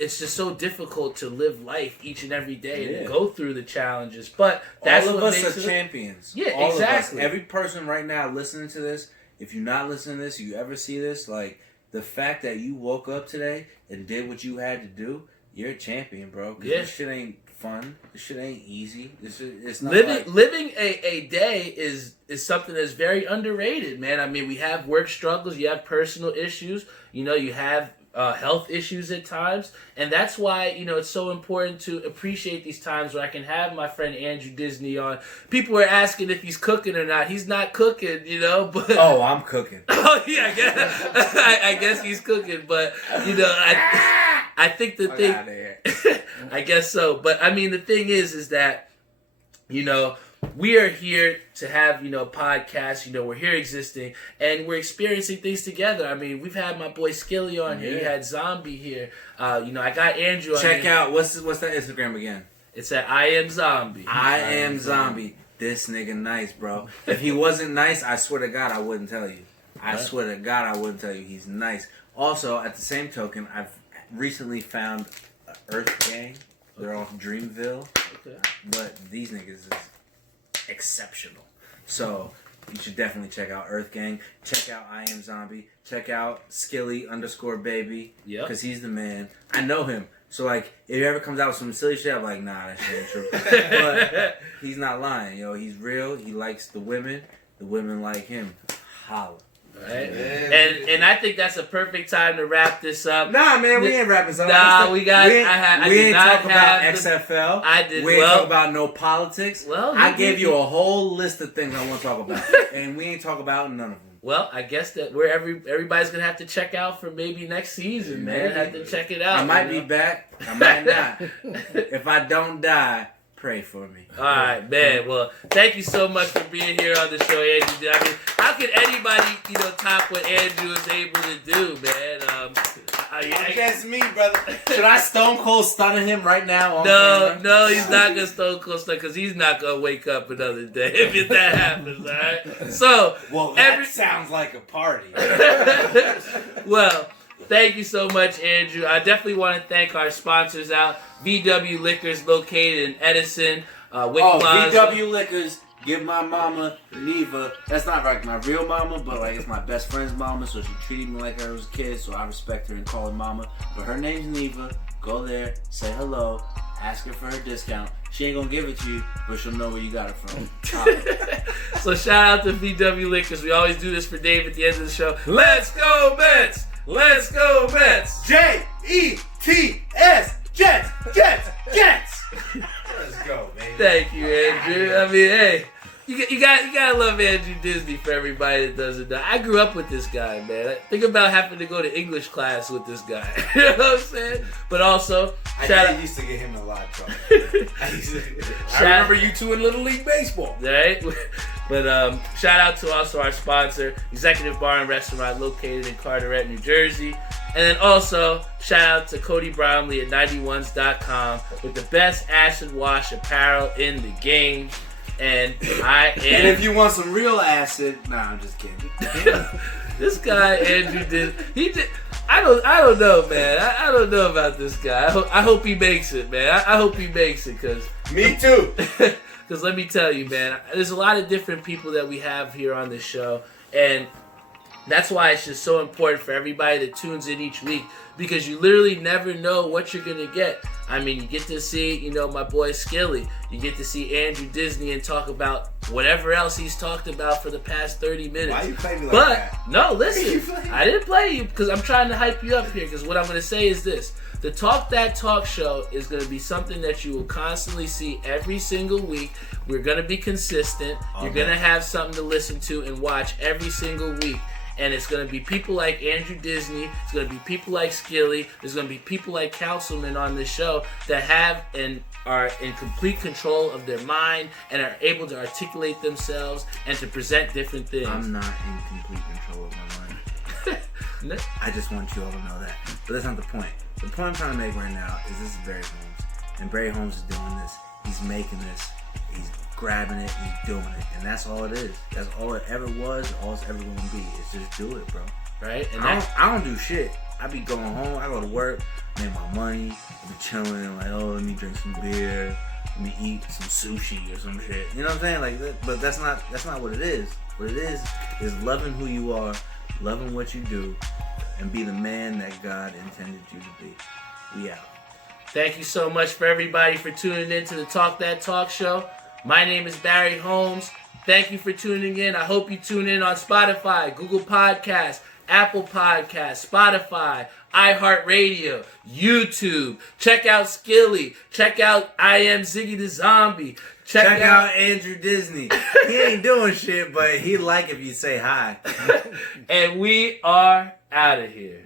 it's just so difficult to live life each and every day and go through the challenges. But that's all of what us are champions. Yeah, all exactly. Of us. Every person right now listening to this, if you're not listening to this, you ever see this, like, the fact that you woke up today and did what you had to do, you're a champion, bro. Because this shit ain't fun. This shit ain't easy. It's not living a day is something that's very underrated, man. I mean, we have work struggles, you have personal issues, you have health issues at times, and that's why it's so important to appreciate these times where I can have my friend Andrew Disney on. People are asking if he's cooking or not. He's not cooking, but I'm cooking. Oh yeah, I guess he's cooking, but I think the thing, I guess so. But I mean, the thing is that we are here to have, podcasts, we're here existing, and we're experiencing things together. I mean, we've had my boy Skilly on here, you had Zombie here, I got Andrew on here. Check out, what's that Instagram again? It's at I Am Zombie. I Am Zombie. This nigga nice, bro. If he wasn't nice, I swear to God, I wouldn't tell you. I swear to God, I wouldn't tell you. He's nice. Also, at the same token, I've recently found Earth Gang. They're off Dreamville. Okay. But these niggas is exceptional. So you should definitely check out Earth Gang. Check out I Am Zombie. Check out Skilly_baby. Yeah. Because he's the man. I know him. So, like, if he ever comes out with some silly shit, I'm like, nah, that shit ain't true. But he's not lying, He's real. He likes the women. The women like him. Holla. Right. And I think that's a perfect time to wrap this up. Nah, man, we ain't wrapping something. Nah, we got. We ain't talk about XFL. We ain't talk about no politics. Well, I gave you a whole list of things I want to talk about, and we ain't talk about none of them. Well, I guess that everybody's gonna have to check out for maybe next season, man. Have to check it out. I might be back. I might not. If I don't die, pray for me. All right, man. Well, thank you so much for being here on the show, Andrew. I mean, how could anybody, top what Andrew is able to do, man? Against me, brother. Should I Stone Cold stunning him right now? No, he's not gonna Stone Cold Stun because he's not gonna wake up another day if that happens. All right. So, that sounds like a party. Well, thank you so much, Andrew. I definitely want to thank our sponsors out. VW Liquors, located in Edison. VW Liquors. Give my mama, Neva, that's not like my real mama, but like it's my best friend's mama, so she treated me like I was a kid, so I respect her and call her mama. But her name's Neva. Go there, say hello, ask her for her discount. She ain't gonna give it to you, but she'll know where you got it from. So shout out to VW Liquors. We always do this for Dave at the end of the show. Let's go Mets! Let's go Mets! Jets! Jets! Let's go, man. Thank you, Andrew. I mean, hey, you gotta love Andrew Disney for everybody that doesn't know. I grew up with this guy, man. Think about having to go to English class with this guy. You know what I'm saying? But also, I used to get him in a lot of trouble. I remember you two in Little League Baseball. Right? But shout out to also our sponsor, Executive Bar and Restaurant, located in Carteret, New Jersey. And then also, shout out to Cody Bromley at 91s.com with the best acid wash apparel in the game. And And if you want some real acid, nah, I'm just kidding. This guy, Andrew, did. I don't know, man. I don't know about this guy. I hope he makes it, man. I hope he makes it, because... Me too. Because let me tell you, man, there's a lot of different people that we have here on this show, and that's why it's just so important for everybody that tunes in each week, because you literally never know what you're going to get. I mean, you get to see, my boy Skilly. You get to see Andrew Disney and talk about whatever else he's talked about for the past 30 minutes. Why you play me like that? No, listen, I didn't play you because I'm trying to hype you up here, because what I'm going to say is this. The Talk That Talk show is going to be something that you will constantly see every single week. We're going to be consistent. You're going to have something to listen to and watch every single week. And it's going to be people like Andrew Disney. It's going to be people like Skilly. There's going to be people like Councilman on this show that have and are in complete control of their mind and are able to articulate themselves and to present different things. I'm not in complete control of my mind. No. I just want you all to know that. But that's not the point. The point I'm trying to make right now is this is Barry Holmes. And Barry Holmes is doing this. He's making this. He's grabbing it. He's doing it. And that's all it is. That's all it ever was. All it's ever going to be. It's just do it, bro. Right? And I don't do shit. I be going home. I go to work. Make my money. I be chilling. And like, let me drink some beer. Let me eat some sushi or some shit. You know what I'm saying? Like that. But that's not what it is. What it is loving who you are, loving what you do, and be the man that God intended you to be. We out. Thank you so much for everybody for tuning in to the Talk That Talk show. My name is Barry Holmes. Thank you for tuning in. I hope you tune in on Spotify, Google Podcasts, Apple Podcasts, Spotify, iHeartRadio, YouTube. Check out Skilly. Check out I Am Ziggy the Zombie. Check out Andrew Disney. He ain't doing shit, but he like if you say hi. And we are out of here.